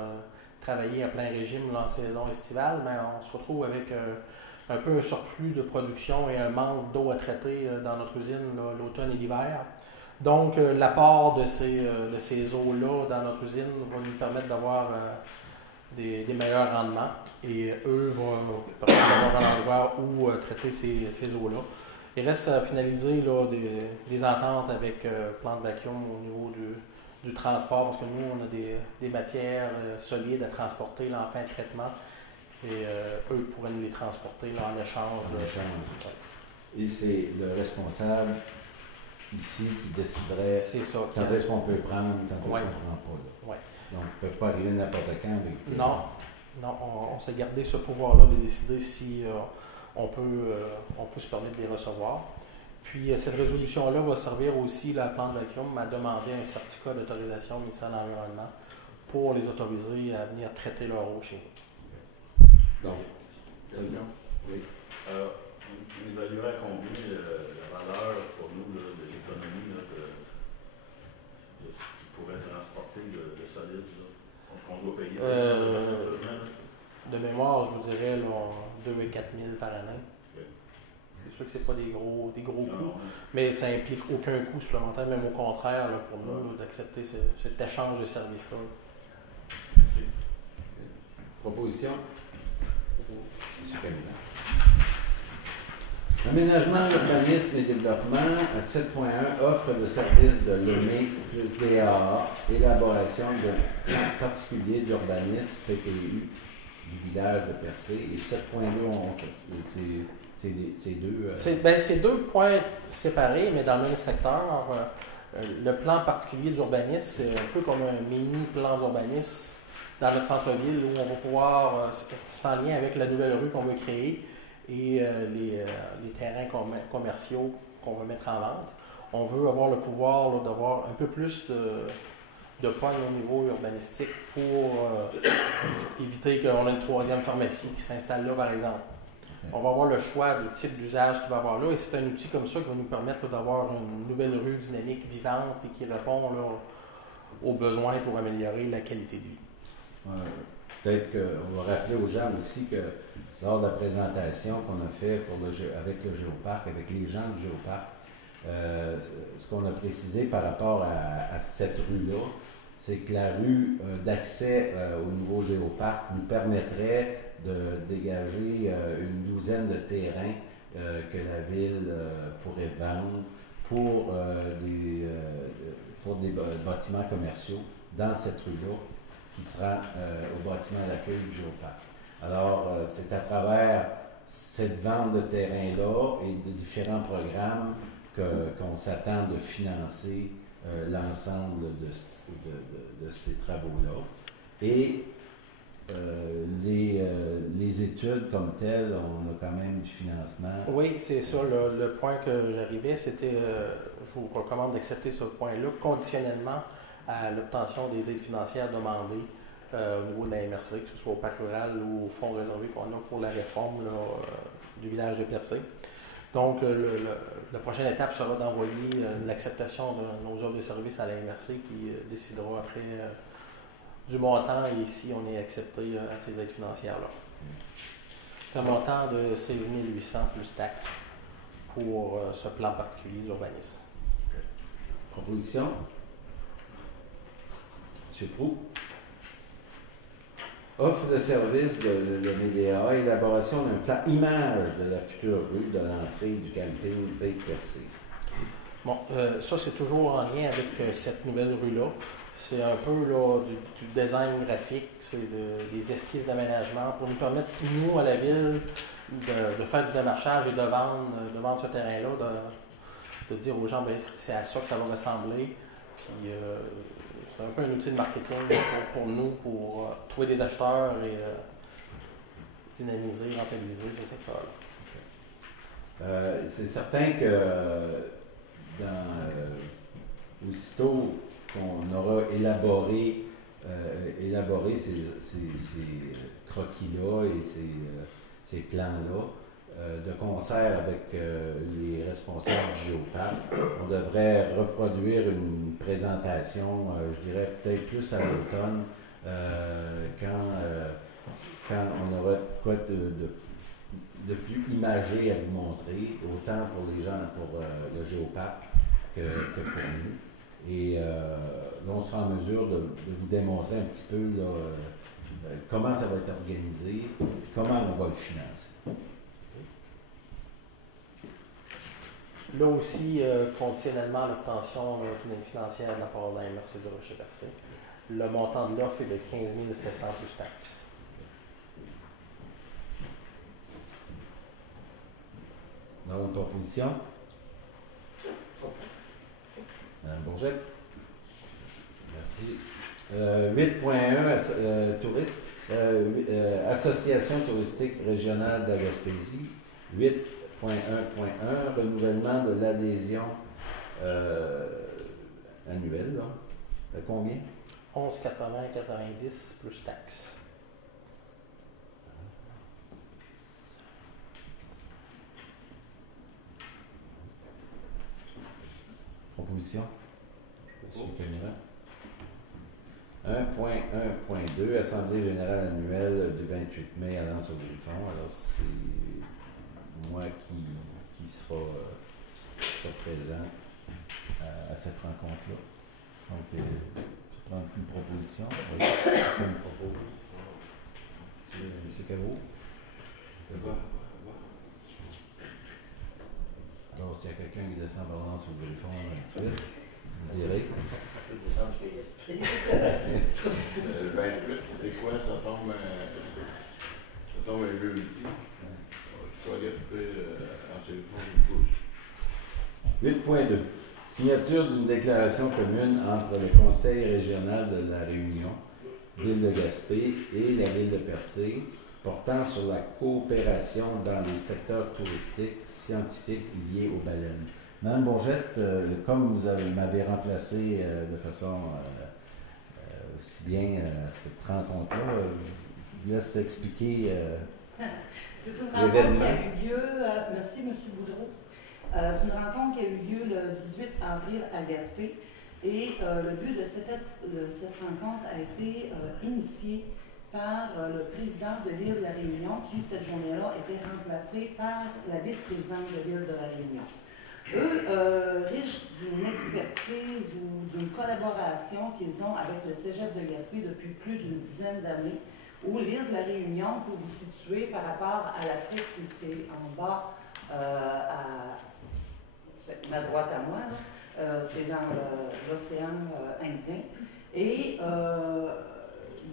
travailler à plein régime en saison estivale, mais on se retrouve avec un peu un surplus de production et un manque d'eau à traiter dans notre usine l'automne et l'hiver. Donc, l'apport de ces eaux-là dans notre usine va nous permettre d'avoir des meilleurs rendements et eux vont permettre d'avoir un endroit où traiter ces eaux-là. Il reste à finaliser là, des ententes avec Plan de vacuum au niveau du transport, parce que nous, on a des matières solides à transporter là, en fin de traitement et eux pourraient nous les transporter là, en échange. Et c'est le responsable ici qui déciderait quand est-ce qu'on peut prendre, quand est-ce qu'on ne prend pas. Là. Ouais. Donc, on ne peut pas arriver n'importe quand avec... Non, on s'est gardé ce pouvoir-là de décider si on peut se permettre de les recevoir. Puis, cette résolution-là va servir aussi, la Plan de vacuum, à demander un certificat d'autorisation au ministère de l'Environnement pour les autoriser à venir traiter leur eau chez nous. Donc, oui. On évaluerait à combien la valeur pour nous de l'économie de ce qui pourrait transporter le solide qu'on doit payer. De mémoire, je vous dirais 2 000 à 4 000 par année. Okay. C'est sûr que ce n'est pas des gros coûts, mais ça n'implique aucun coût supplémentaire, même au contraire là, pour nous d'accepter cet échange de services-là. Merci. Proposition? M. Camilla. Aménagement, urbanisme et développement, à 7.1, offre de services de l'EME plus DAA, élaboration de plans particuliers d'urbanisme, PPU, du village de Percé. Et 7.2, c'est deux... C'est deux points séparés, mais dans le même secteur. Le plan particulier d'urbanisme, c'est un peu comme un mini plan d'urbanisme dans notre centre-ville où on va pouvoir, c'est en lien avec la nouvelle rue qu'on veut créer, et les terrains commerciaux qu'on va mettre en vente. On veut avoir le pouvoir là, d'avoir un peu plus de points au niveau urbanistique pour éviter qu'on ait une troisième pharmacie qui s'installe là, par exemple. On va avoir le choix du type d'usage qu'il va y avoir là, et c'est un outil comme ça qui va nous permettre là, d'avoir une nouvelle rue dynamique, vivante et qui répond là, aux besoins pour améliorer la qualité de vie. Peut-être qu'on va rappeler aux gens aussi que lors de la présentation qu'on a fait avec le Géoparc, avec les gens du Géoparc, ce qu'on a précisé par rapport à cette rue-là, c'est que la rue d'accès au nouveau Géoparc nous permettrait de dégager une douzaine de terrains que la ville pourrait vendre pour des bâtiments commerciaux dans cette rue-là, qui sera au bâtiment d'accueil du Géoparc. Alors, c'est à travers cette vente de terrain-là et de différents programmes qu'on s'attend de financer l'ensemble de ces travaux-là. Et les études comme telles, on a quand même du financement. Oui, c'est ça. Le point que j'arrivais, c'était, je vous recommande d'accepter ce point-là conditionnellement à l'obtention des aides financières demandées au niveau de la MRC, que ce soit au parc rural ou au fonds réservé qu'on a pour la réforme là, du village de Percé. Donc, la prochaine étape sera d'envoyer l'acceptation de nos offres de services à la MRC qui décidera après du montant et si on est accepté à ces aides financières-là. C'est un montant de 16 800 plus taxes pour ce plan particulier d'urbanisme. Proposition? M. Proulx. Offre de service de MEDA, élaboration d'un plan image de la future rue de l'entrée du camping Baie-Percée. Bon, ça c'est toujours en lien avec cette nouvelle rue-là. C'est un peu là, du design graphique, c'est des esquisses d'aménagement pour nous permettre, nous, à la ville, de faire du démarchage et de vendre ce terrain-là, de dire aux gens, ben, c'est à ça que ça va ressembler. Puis, c'est un peu un outil de marketing pour nous, pour trouver des acheteurs et dynamiser, rentabiliser ce secteur-là. C'est certain que aussitôt qu'on aura élaboré ces croquis-là et ces plans-là, de concert avec les responsables du géoparc, on devrait reproduire une présentation, je dirais peut-être plus à l'automne, quand on aura quoi de plus imagé à vous montrer, autant pour les gens, pour le géoparc que pour nous. Et là, on sera en mesure de vous démontrer un petit peu là, comment ça va être organisé et comment on va le financer. Là aussi, conditionnellement à l'obtention d'une aide financière de la part de la MRC de Rocher-Percé, le montant de l'offre est de 15 700 plus taxes. Dans votre proposition? Madame Bourgette? Merci. 8.1, tourisme. Association touristique régionale de la Gaspésie. 8.1.1, renouvellement de l'adhésion annuelle. Là. Combien? 11,80 plus taxes. Proposition? Monsieur Caméra. 1.1.2, Assemblée générale annuelle du 28 mai à Lens-au-Griffon. Alors, c'est moi qui sera présent à cette rencontre-là. Donc, je vais prendre une proposition. Oui, une proposition. M. Cabot? Alors, s'il y a quelqu'un qui descend par Lens-au-Griffon, vous direz. Je descends jusqu'à Gaspé. 28, c'est quoi? Ça tombe un jeudi. Tu vas Gaspé en téléphone une couche. 8.2. Signature d'une déclaration commune entre le Conseil régional de la Réunion, Ville de Gaspé et la Ville de Percé, portant sur la coopération dans les secteurs touristiques scientifiques liés aux baleines. Madame Bourgette, comme vous m'avez remplacé de façon aussi bien à cette rencontre-là, je vous laisse expliquer C'est une rencontre qui a eu lieu, merci M. Boudreau, c'est une rencontre qui a eu lieu le 18 avril à Gaspé et le but de cette rencontre a été initié par le président de l'île de la Réunion qui, cette journée-là, était remplacé par la vice-présidente de l'île de la Réunion. Eux, riches d'une expertise ou d'une collaboration qu'ils ont avec le Cégep de Gaspé depuis plus d'une dizaine d'années, où l'île de la Réunion, pour vous situer par rapport à l'Afrique, c'est en bas à ma droite à moi, c'est dans l'océan Indien. Et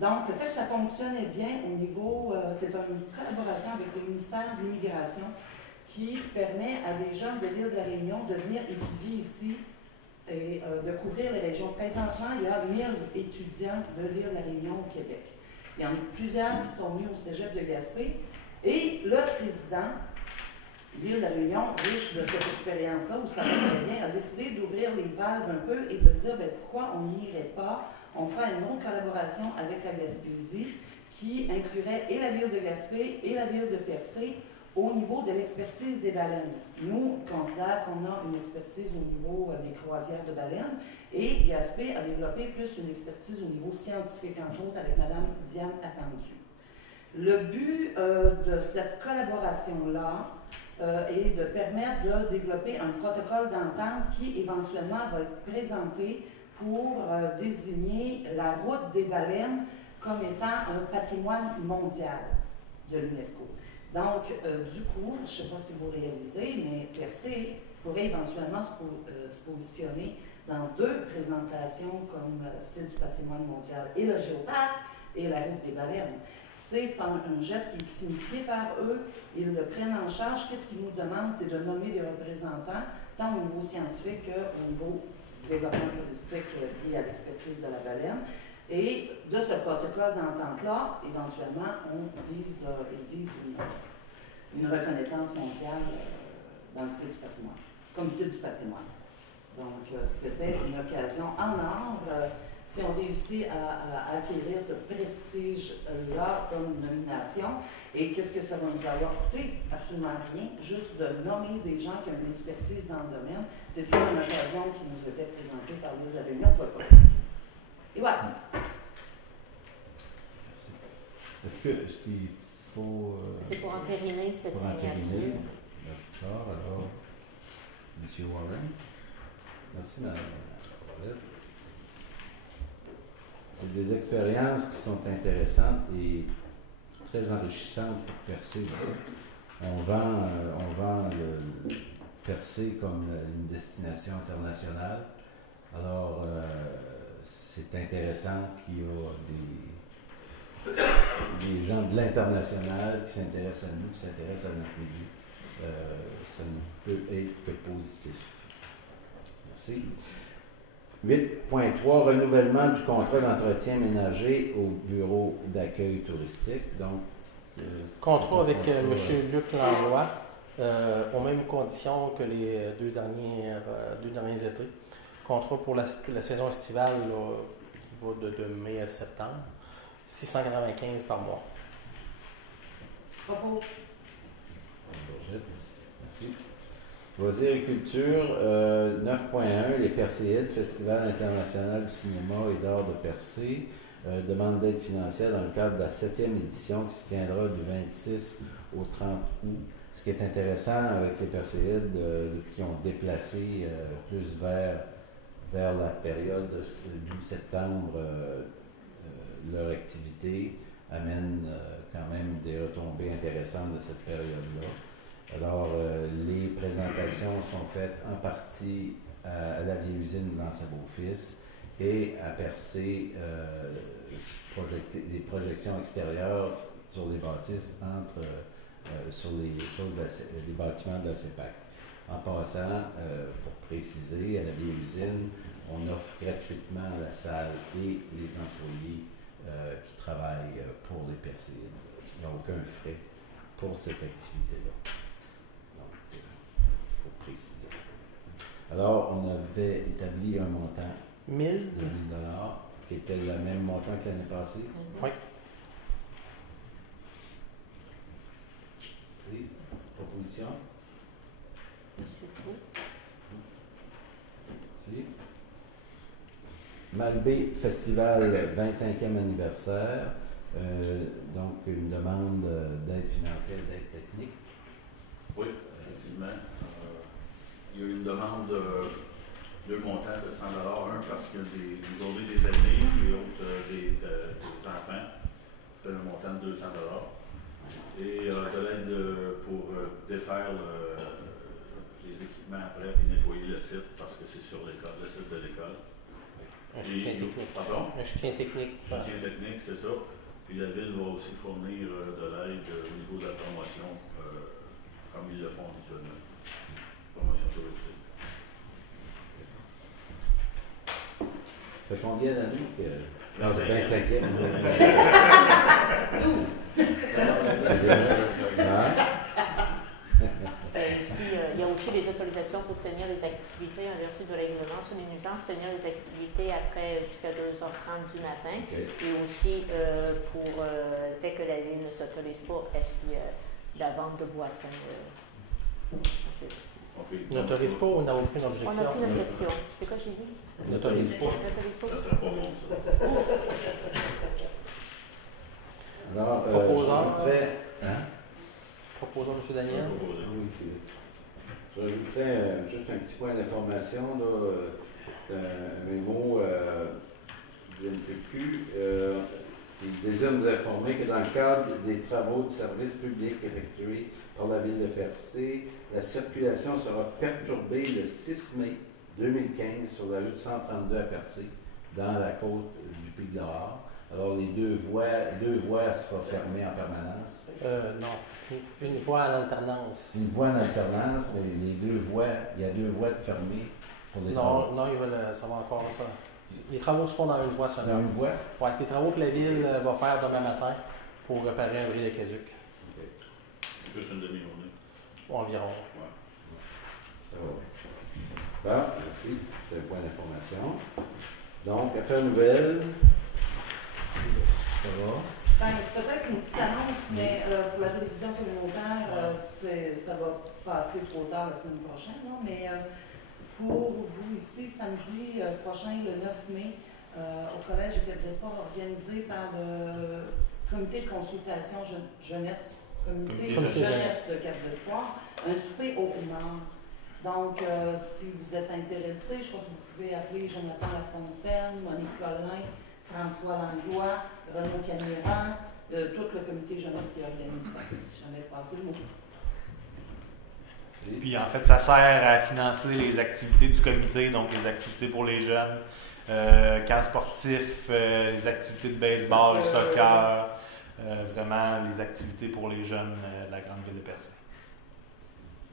donc, le fait que ça fonctionnait bien au niveau, c'est une collaboration avec le ministère de l'Immigration qui permet à des gens de l'île de la Réunion de venir étudier ici et de couvrir les régions. Présentement, il y a 1000 étudiants de l'île de la Réunion au Québec. Il y en a plusieurs qui sont venus au Cégep de Gaspé. Et le président de l'île de la Réunion, riche de cette expérience-là, où ça va très bien, a décidé d'ouvrir les valves un peu et de se dire pourquoi on n'irait pas. On fera une autre collaboration avec la Gaspésie qui inclurait et la ville de Gaspé et la ville de Percé Au niveau de l'expertise des baleines, nous, on considère qu'on a une expertise au niveau des croisières de baleines et Gaspé a développé plus une expertise au niveau scientifique, entre autres avec Mme Diane Attendu. Le but de cette collaboration-là est de permettre de développer un protocole d'entente qui éventuellement va être présenté pour désigner la route des baleines comme étant un patrimoine mondial de l'UNESCO. Donc, du coup, je ne sais pas si vous réalisez, mais Percé pourrait éventuellement se positionner dans 2 présentations comme site du patrimoine mondial, et le géoparc et la route des baleines. C'est un geste qui est initié par eux, ils le prennent en charge. Qu'est-ce qu'ils nous demandent, c'est de nommer des représentants, tant au niveau scientifique qu'au niveau développement touristique lié à l'expertise de la baleine. Et de ce protocole d'entente-là, éventuellement, il vise une reconnaissance mondiale dans le site du patrimoine, comme site du patrimoine. Donc, c'était une occasion en or, si on réussit à acquérir ce prestige-là comme nomination. Et qu'est-ce que ça va nous avoir coûté? Absolument rien, juste de nommer des gens qui ont une expertise dans le domaine. C'est toujours une occasion qui nous était présentée par l'île de la Réunion. Et voilà. Est-ce qu'il faut... C'est pour entériner cette signature. D'accord, alors, M. Warren. Merci, Mme Paulette. C'est des expériences qui sont intéressantes et très enrichissantes pour Percé aussi. On vend le Percé comme une destination internationale. Alors, c'est intéressant qu'il y a des gens de l'international qui s'intéressent à nous, qui s'intéressent à notre milieu. Ça ne peut être que positif. Merci. 8.3, renouvellement du contrat d'entretien ménager au bureau d'accueil touristique. Donc, contrat avec M. Luc Langlois, aux mêmes conditions que les deux derniers étés. Contrat pour la saison estivale là, qui va de mai à septembre. 695 par mois. Propos. Merci. Loisirs et culture, 9.1, les Perséides, Festival international du cinéma et d'art de Percé, demande d'aide financière dans le cadre de la 7e édition qui se tiendra du 26 au 30 août. Ce qui est intéressant avec les Perséides, qui ont déplacé plus vers la période d'août-septembre, leur activité amène quand même des retombées intéressantes de cette période-là. Alors, les présentations sont faites en partie à la vieille usine de l'Anse-Beaufils et à Percé, des projections extérieures sur les bâtisses sur les bâtiments de la CEPAC. En passant, pour préciser, à la vieille usine, on offre gratuitement la salle et les employés qui travaillent pour les Perséides. Il n'y a aucun frais pour cette activité-là. Donc, pour préciser. Alors, on avait établi un montant de 1 000 $, qui était le même montant que l'année passée. Oui. C'est proposition. Monsieur Trou. Merci. Malbé Festival 25e anniversaire, donc une demande d'aide financière, d'aide technique. Oui, effectivement. Il y a une demande de 2 montants de 100 $, un parce qu'il y a des journées des aînés et l'autre des enfants. C'est un montant de 200 $. Et de l'aide pour défaire les équipements après et nettoyer le site parce que c'est sur le site de l'école. Un soutien technique. Pardon? Un soutien technique. Soutien technique, c'est ça. Puis la ville va aussi fournir de l'aide au niveau de la promotion, comme ils le font habituellement. Promotion touristique. Ça fait combien d'années que... Non, c'est 25e. Il y a aussi des autorisations pour tenir les activités en vertu de la règlement sur les nuisances, tenir les activités après jusqu'à 2h30 du matin. Okay. Et aussi pour le fait que la ville ne s'autorise pas la vente de boissons. N'autorise pas ou n'a aucune On objection? n'a aucune objection. C'est quoi j'ai dit? N'autorise pas. N'autorise pas. Ça serait pas bon, ça. Alors, Proposant. Proposant, M. Daniel. je rajouterais juste un petit point d'information, un mémo du NTQ. Il désire nous informer que dans le cadre des travaux de service public effectués par la Ville de Percé, la circulation sera perturbée le 6 mai 2015 sur la route 132 à Percé, dans la côte du Pic de l'Or. Alors, les deux voies seront fermées en permanence. Non, une voie à l'alternance. Une voie en alternance, mais les deux voies, il y a deux voies fermées pour les travaux. Non, ils veulent savoir encore ça. Les travaux se font dans une voie Dans seulement. une voie? Ouais, c'est des travaux que la Ville va faire demain matin pour réparer un bris d'aqueduc. Juste une demi-journée. Environ. Ça va. Bon, merci. C'est un point d'information. Donc, affaire nouvelle. Ça va? Ben, peut-être une petite annonce, mais pour la télévision communautaire, ça va passer trop tard la semaine prochaine, non? Mais pour vous ici, samedi prochain, le 9 mai, au Collège des Cap d'Espoir, organisé par le Comité de consultation jeunesse, Comité de jeunesse Cap d'Espoir, un souper au nord. Donc, si vous êtes intéressé, je crois que vous pouvez appeler Jonathan Lafontaine, Monique Collin, François Langlois, Renaud Camiran, tout le comité jeunesse qui organise ça, si jamais passé le mot. Puis en fait, ça sert à financer les activités du comité, donc les activités pour les jeunes, camps sportifs, les activités de baseball, soccer, vraiment les activités pour les jeunes de la grande ville de Percé.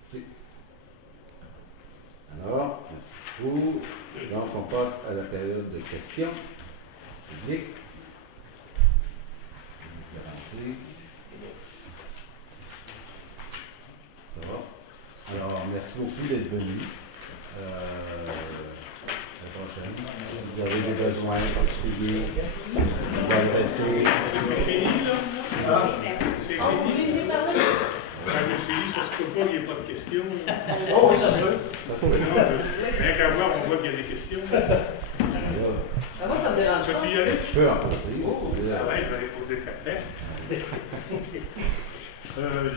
Merci. Alors, merci beaucoup. Donc, on passe à la période de questions publiques. Ça va? Alors, merci beaucoup d'être venu. La prochaine. Vous avez des besoins particuliers, vous adressez. C'est fini, là? C'est fini. Je me suis dit, ça se peut pas, il n'y a pas de questions. Oh oui, ça se peut. Rien qu'à voir, on voit qu'il y a des questions. Moi, ça me dérange Tu pas. peux y aller? Je peux en poser. Ah ouais, je vais aller poser certaines.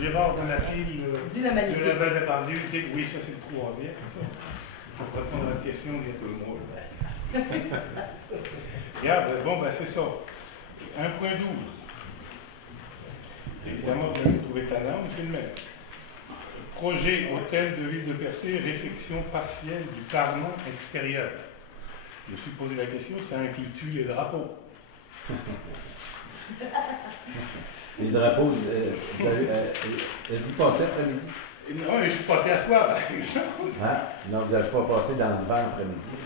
Gérard Donapille, Dis le magnifique. de la Belle de Pardieu, oui, ça c'est le troisième, ça. Je vais répondre à votre question il y a 2 mois. Regarde, bon, ben c'est ça. 1.12. Évidemment, vous l'avez trouvé talent, mais c'est le même. Projet hôtel de ville de Percé, réfection partielle du parement extérieur. Je me suis posé la question, ça inclut-tu les drapeaux? Les drapeaux, êtes-vous passé après-midi? Non, je suis passé à soir, par exemple. Hein? Non, vous n'avez pas passé dans le vent après-midi.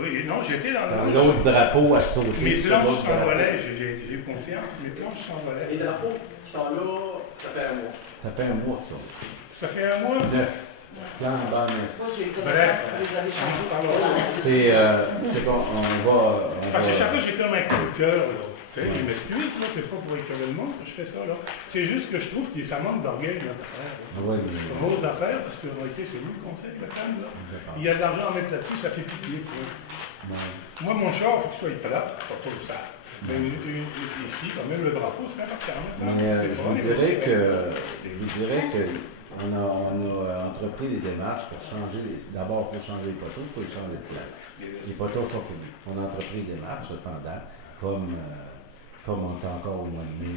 Oui, non, j'étais dans Dans le l'autre drapeau à sauter. Mes sur planches l'autre drapeau. s'envolaient, j'ai conscience, mes planches s'envolaient. Les drapeaux qui sont là, ça fait un mois. Ça fait un mois, ça. Ça fait un mois? 9. Flambant 9. Moi, j'ai connaissance Bref. que vous avez changé. C'est qu'on va... Parce que chaque fois, j'ai comme un coup de cœur, là. Tu sais, je m'excuse, là, c'est pas pour écœurer le monde que je fais ça, là. C'est juste que je trouve que ça manque d'orgueil, notre affaire. Ouais, Vos affaires, parce que, en réalité, c'est vous le conseil, le CAM, là. Il y a de l'argent à mettre là-dessus, ça fait pitié, quoi. Moi, mon char, il faut qu'il soit plat, surtout le sale. Mais ici, quand même, le drapeau, c'est important. Ça. Mais C'est je bon, vous les dirais photos, que on a entrepris des démarches pour changer. D'abord, pour changer les poteaux, il faut les changer de place. Les poteaux sont finis. On a entrepris des démarches, cependant, comme on est encore au mois de mai,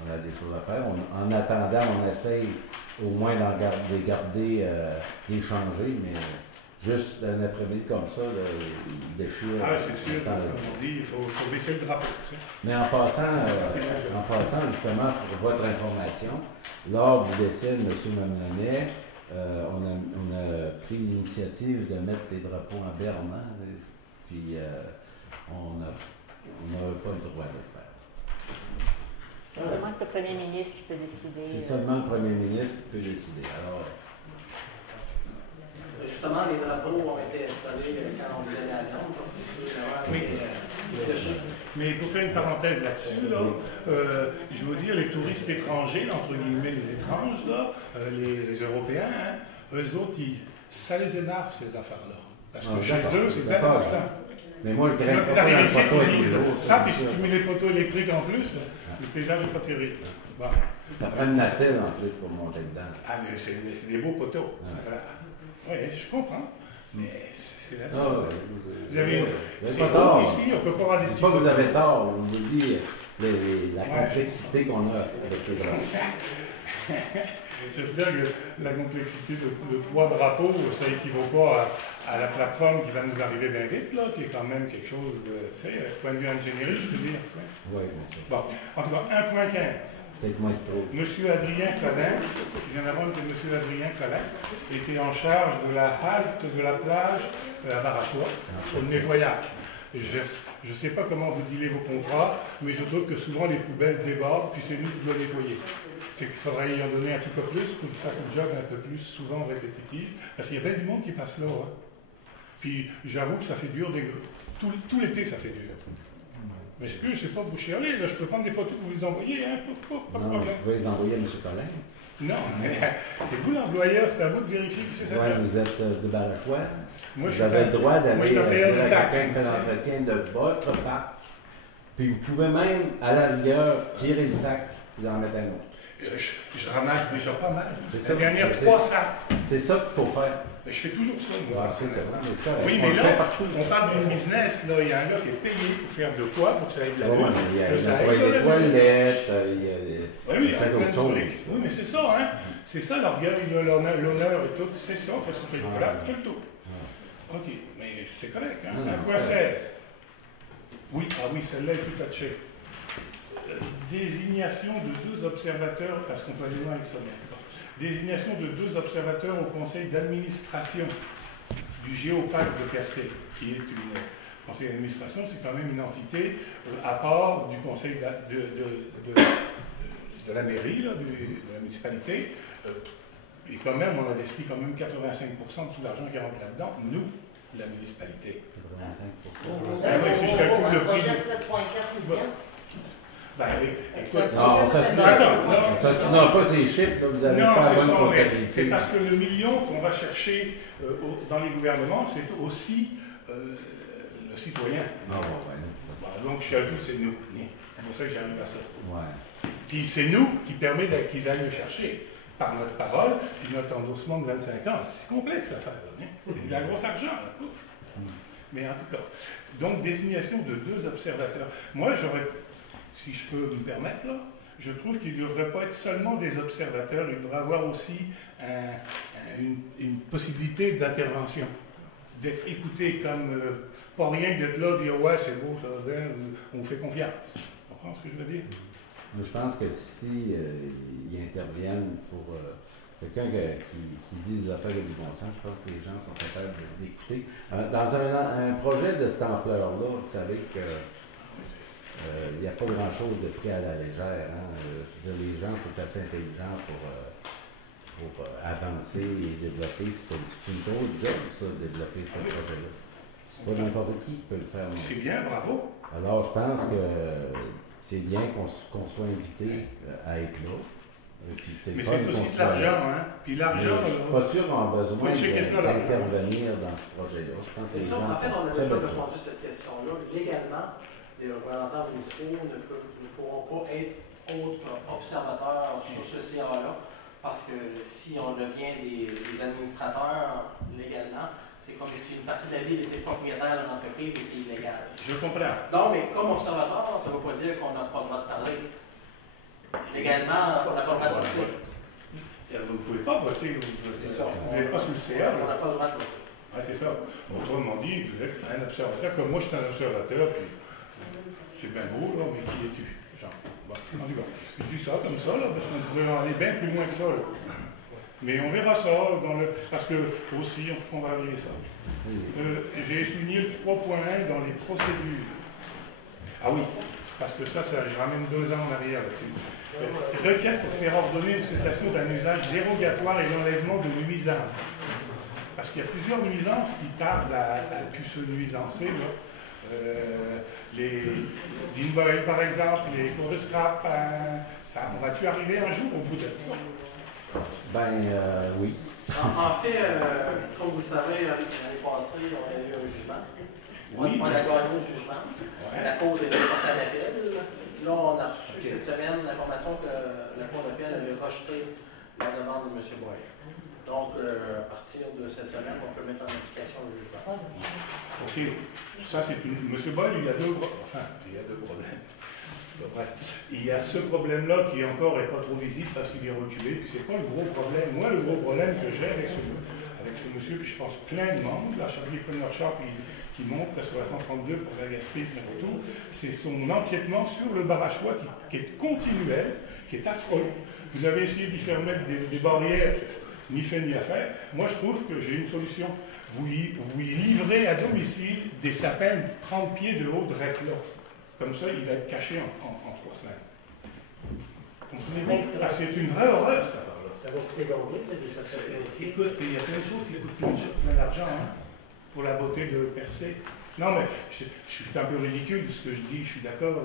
on a des choses à faire. En attendant, on essaye au moins de garder, les changer, mais juste un après-midi comme ça, il déchire. Ah, c'est sûr, comme on dit, il faut baisser le drapeau. Tu sais. Mais en passant, justement, pour votre information, lors du décès de M. Mamelanet, on a pris l'initiative de mettre les drapeaux en berne, hein, puis on n'avait pas le droit de le faire. C'est seulement que le premier ministre qui peut décider. C'est seulement le premier ministre qui peut décider. Alors, Justement, les drapeaux ont été installés quand on les allait à Lyon, parce que c'est vraiment Oui. déchiré. Mais pour faire une parenthèse là-dessus, là, je veux dire, les touristes étrangers, là, entre guillemets les étranges, là, les Européens, hein, eux autres, ça les énerve ces affaires-là. Parce que chez eux, c'est bien important. Mais moi, je dirais Quand ils arrivent ici, ils disent ça, puis si tu mets les poteaux électriques en plus, le paysage n'est pas terrible. Bon. Ça prend une nacelle en plus pour monter dedans. Ah, mais c'est des beaux poteaux. Oui, je comprends. Mais c'est la Vous avez. C'est haut ici, on ne peut pas avoir des petits. Pas que vous avez tort, on vous dit la complexité qu'on a avec les drapeaux. J'espère que la complexité de 3 drapeaux, ça n'équivaut pas à la plateforme qui va nous arriver bien vite, là, qui est quand même quelque chose de, tu sais, point de vue ingénierie, je veux dire. Oui, bon, en tout cas, 1.15. Peut-être moins de trop. Monsieur Adrien Collin, je viens d'apprendre que Monsieur Adrien Collin était en charge de la halte de la plage à Barachois, pour le nettoyage. Je ne sais pas comment vous dealez vos contrats, mais je trouve que souvent les poubelles débordent, puis c'est nous qui doit nettoyer. C'est qu'il faudrait y en donner un petit peu plus pour qu'il fasse un job un peu plus souvent répétitif, parce qu'il y a bien du monde qui passe là. Hein. Puis j'avoue que ça fait dur, tout l'été ça fait dur. Mais excusez, c'est pas boucher aller, là, je peux prendre des photos pour vous les envoyer, hein, pouf, pouf, pas de problème. Vous pouvez les envoyer à M. Collin. Non, mais c'est vous l'employeur, c'est à vous de vérifier que c'est ça. Oui, vous êtes de Barachois. Moi, vous avez le droit d'aller dire à quelqu'un qui fait taxe, l'entretien de votre part. Puis vous pouvez même, à la rigueur, tirer le sac et en mettre un autre. Je ramasse déjà pas mal. La dernière 3 sacs. C'est ça qu'il faut faire. Mais je fais toujours ça, moi. Ah, c'est ça. Oui, mais là, on parle d'une business, là. Il y a un gars qui est payé pour faire de quoi, pour que ça aille de la lune. Il y a des toilettes, il fait d'autres choses. Oui, mais c'est ça, hein. C'est ça l'orgueil, l'honneur et tout. C'est ça, il faut se faire plat, tout le tout. OK, mais c'est correct, hein. 1.16. Oui, celle-là est tout touchée. Désignation de 2 observateurs, parce qu'on peut aller loin avec ça maintenant. Désignation de 2 observateurs au conseil d'administration du Géoparc de Percé, qui est une. Le conseil d'administration, c'est quand même une entité à part du conseil de la mairie, là, de la municipalité. Et quand même, on investit quand même 85% de tout l'argent qui rentre là-dedans, nous, la municipalité. 85%. Oui, si je calcule le prix. Projet de 7,4 millions. Ben, écoute, non, on s'assinera pas ces chiffres, là, vous avez pas la bonne comptabilité. C'est parce que le million qu'on va chercher dans les gouvernements, c'est aussi le citoyen. Non, donc, je calcule, c'est nous. C'est pour ça que j'arrive à ça. Ouais. Puis c'est nous qui permet qu'ils aillent le chercher par notre parole et notre endossement de 25 ans. C'est complexe l'affaire. C'est de la grosse argent. Là. Ouf. Mais en tout cas, donc désignation de 2 observateurs. Moi, j'aurais, si je peux me permettre, là, je trouve qu'il ne devrait pas être seulement des observateurs, il devrait avoir aussi une possibilité d'intervention, d'être écouté comme, pas rien que d'être là, dire ouais c'est beau, ça va bien, on vous fait confiance. Tu comprends ce que je veux dire? Je pense que si ils interviennent pour quelqu'un qui dit des affaires de du bon sens, je pense que les gens sont capables d'écouter. Dans un projet de cette ampleur-là, vous savez que il n'y a pas grand-chose de pris à la légère. Hein. Les gens sont assez intelligents pour avancer et développer. C'est une grosse job, ça, de développer ce projet-là. C'est pas n'importe qui peut le faire. C'est bien, bravo. Alors, je pense que c'est bien qu'on soit invité à être là. Mais c'est aussi de l'argent, hein? Puis l'argent. Je suis pas sûr qu'on a besoin d'intervenir dans ce projet-là. Je pense que ça, en fait, on a déjà répondu cette question-là. Légalement, les représentants municipaux ne pourront pas être observateurs sur ce CA-là, parce que si on devient des administrateurs légalement, c'est comme si une partie de la ville était propriétaire d'une entreprise et c'est illégal. Je comprends. Non, mais comme observateur, ça ne veut pas dire qu'on n'a pas le droit de parler. Légalement, on n'a pas le droit de voter. Vous ne pouvez pas voter, vous n'êtes pas sur le CA. On n'a pas le droit de voter. Oui, c'est ça. Autrement dit, vous êtes un observateur, comme moi je suis un observateur, puis c'est bien beau, là, mais qui es-tu? Genre, bon, en tout cas, je dis ça comme ça, là, parce qu'on pourrait aller bien plus loin que ça, là. Mais on verra ça, parce que aussi, on va arriver ça. J'ai souligné le 3.1 dans les procédures. Ah oui, parce que ça je ramène 2 ans en arrière là-dessus. Requête pour faire ordonner une cessation d'un usage dérogatoire et l'enlèvement de nuisances. Parce qu'il y a plusieurs nuisances qui tardent à plus se nuisancer. Là. les Dean par exemple, les cours de scrap, ça, on va-tu arriver un jour au bout de ça? Oui. En fait, comme vous le savez, l'année passée, on a eu un jugement. Oui. On a gagné le jugement. Ouais. La cause a été portée à l'appel. Là, on a reçu cette semaine l'information que la Cour d'appel avait rejeté la demande de M. Boyer. Donc, à partir de cette semaine, on peut mettre en application le jugement. OK. Ça, c'est une. M. Boyle, il y a deux problèmes. Bref, il y a ce problème-là qui encore n'est pas trop visible parce qu'il est reculé, puis c'est pas le gros problème. Moi, le gros problème que j'ai avec ce monsieur, puis je pense plein de monde, la Charlie-Preneur Shop qui monte sur la 132 pour la Gaspé et retour, c'est son enquêtement sur le Barachois qui est continuel, qui est affreux. Vous avez essayé d'y faire mettre des barrières, ni fait ni à faire. Moi, je trouve que j'ai une solution. Vous y livrez à domicile des sapins de 30 pieds de haut de réclat. Comme ça, il va être caché en 3 semaines. Comprenez-vous? C'est une vraie horreur, cette affaire-là. Ça va coûter combien, ces sapins? Écoute, il y a plein de choses qui coûtent plein d'argent, pour la beauté de percer. Non, mais je suis un peu ridicule ce que je dis, je suis d'accord.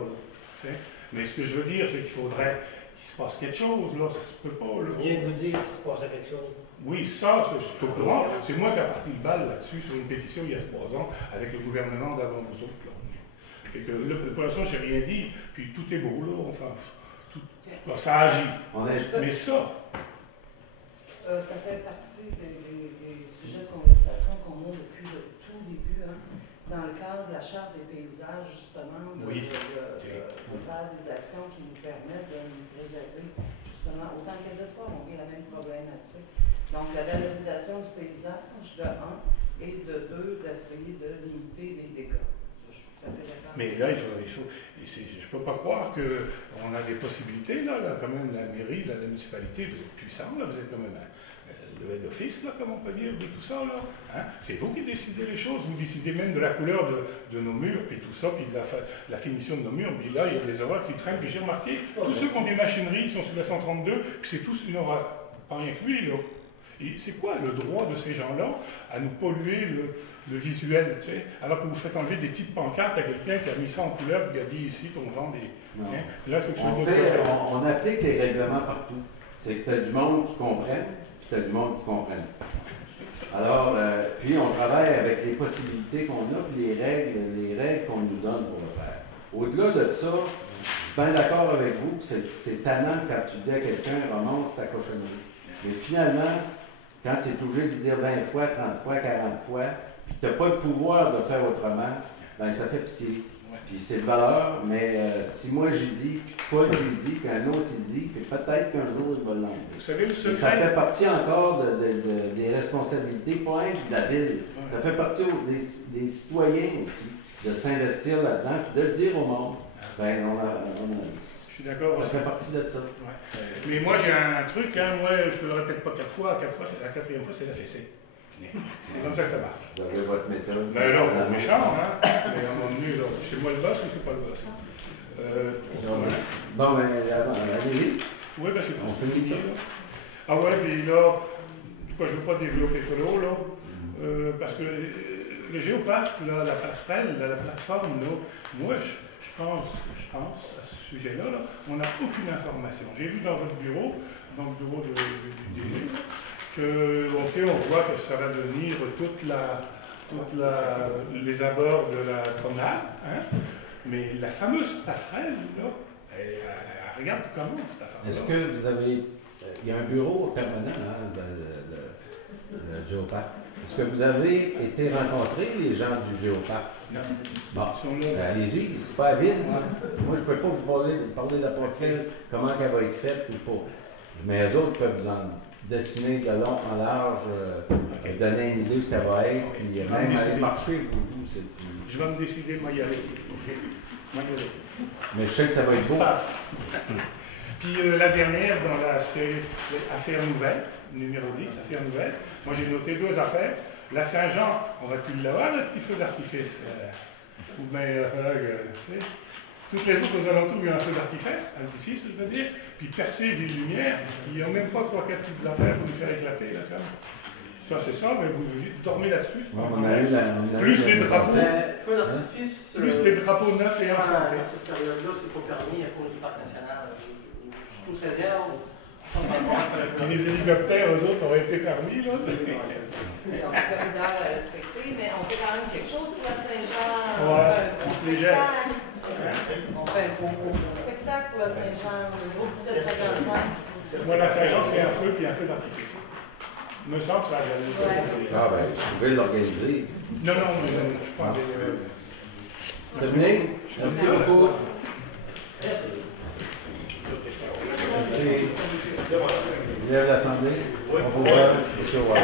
Mais ce que je veux dire, c'est qu'il faudrait qu'il se passe quelque chose, là, ça se peut pas. Là. Rien de vous dire qu'il se passe quelque chose. Oui, ça, c'est au courant. C'est moi qui ai parti le bal là-dessus sur une pétition il y a 3 ans avec le gouvernement d'avant vous autres. Là. Fait que, là, pour l'instant, je n'ai rien dit, puis tout est beau, là, enfin, ça agit. Mais ça... ça fait partie des sujets de conversation qu'on a depuis le tout début, dans le cadre de la Charte des paysages, justement, de faire des actions qui nous permettent de nous préserver, justement, autant qu'à d'espoir, on vit la même problématique. Donc, la valorisation du paysage, de 1, et de 2, d'essayer de limiter les dégâts. Mais là, je ne peux pas croire qu'on a des possibilités, là, quand même, la mairie, la municipalité, vous êtes puissant, là, vous êtes quand même le head office, là, comme on peut dire, de tout ça, là. Hein? C'est vous qui décidez les choses, vous décidez même de la couleur de nos murs, puis tout ça, puis de la finition de nos murs, puis là, il y a des horreurs qui traînent, puis j'ai remarqué, tous ceux qui ont des machineries sont sur la 132, puis c'est tous une horreur, pas rien que lui, là. Et c'est quoi le droit de ces gens-là à nous polluer le visuel, tu sais, alors que vous faites enlever des petites pancartes à quelqu'un qui a mis ça en couleur et qui a dit ici qu'on vend des... Hein? Là, faut que on applique les règlements partout. C'est que tu as du monde qui comprenne, puis tu as du monde qui ne comprenne pas. Alors, puis on travaille avec les possibilités qu'on a, puis les règles qu'on nous donne pour le faire. Au-delà de ça, je suis bien d'accord avec vous, c'est tannant quand tu dis à quelqu'un « remonte ta cochonnerie ». Mais finalement, quand tu es obligé de le dire 20 fois, 30 fois, 40 fois, puis tu n'as pas le pouvoir de faire autrement, bien ça fait pitié. Puis c'est de valeur, mais si moi j'ai dit, puis toi tu lui dis, puis un autre il dit, puis peut-être qu'un jour il va l'enlever. Vous savez, le secret... Ça fait partie encore des responsabilités, pas rien de la ville. Ça fait partie des citoyens aussi, de s'investir là-dedans, puis de le dire au monde. Ben, je suis d'accord. Ça fait partie de ça. Ouais. Mais moi, j'ai un truc, moi, je ne te le répète pas 4 fois, la 4e fois, c'est la fessée. C'est comme ça que ça marche. Vous avez votre méthode. Ben là, on est méchant, hein. Mais à un moment donné, c'est moi le boss ou c'est pas le boss? Bon, ben, allez-y. Oui, ben, on fait ça. Ah ouais, puis là, je ne veux pas développer trop, là, parce que le géoparc, là, la passerelle, la plateforme, là, moi, je pense à ce sujet-là, on n'a aucune information. J'ai vu dans votre bureau, dans le bureau du DG, que, OK, on voit que ça va devenir les abords de la promenade, hein? Mais la fameuse passerelle, là, elle regarde comment cette affaire-là. Est-ce que vous avez... Il y a un bureau permanent, de Géoparc. Est-ce que vous avez été rencontrer les gens du Géoparc? Non. Bon, allez-y, c'est pas la ville, ça. Moi, je ne peux pas vous parler de la passerelle, comment elle va être faite ou pas. Mais les autres peuvent vous en dessiner de long en large, donner une idée de ce qu'elle va être, puis même aller marcher pour vous. Je vais me décider, moi, y aller. Mais je sais que ça va être beau. Puis la dernière, dans la série Affaires nouvelles, numéro 10, Affaires nouvelles, moi j'ai noté 2 affaires. La Saint-Jean, on va-tu l'avoir, le petit feu d'artifice? Ou bien, tu sais, toutes les autres aux alentours, il y a un feu d'artifice, je veux dire. Puis Percé, Ville-Lumière, il n'y a même pas 3-4 petites affaires pour nous faire éclater, là, comme. Ça, c'est ça, mais vous dormez là-dessus. c'est pas On mal. a eu la- Plus les drapeaux. Feu d'artifice. Plus les drapeaux neufs et en santé. À cette période-là, c'est pas permis à cause du parc national. Sous toute réserve. Les hélicoptères, eux autres, auraient été permis, là. On a un corridor à respecter, mais on fait quand même quelque chose pour la Saint-Jean. Ouais, on se les jette. On fait un gros spectacle pour la Saint-Jean, le groupe 1755. Moi, la Saint-Jean, c'est un feu puis un feu d'artifice. Il me semble que ça a Ouais. Ah, ben, vous pouvez l'organiser. Non, je ne suis pas Dominique, merci beaucoup. Merci. Il y a l'Assemblée. On vous voit, M. Watt.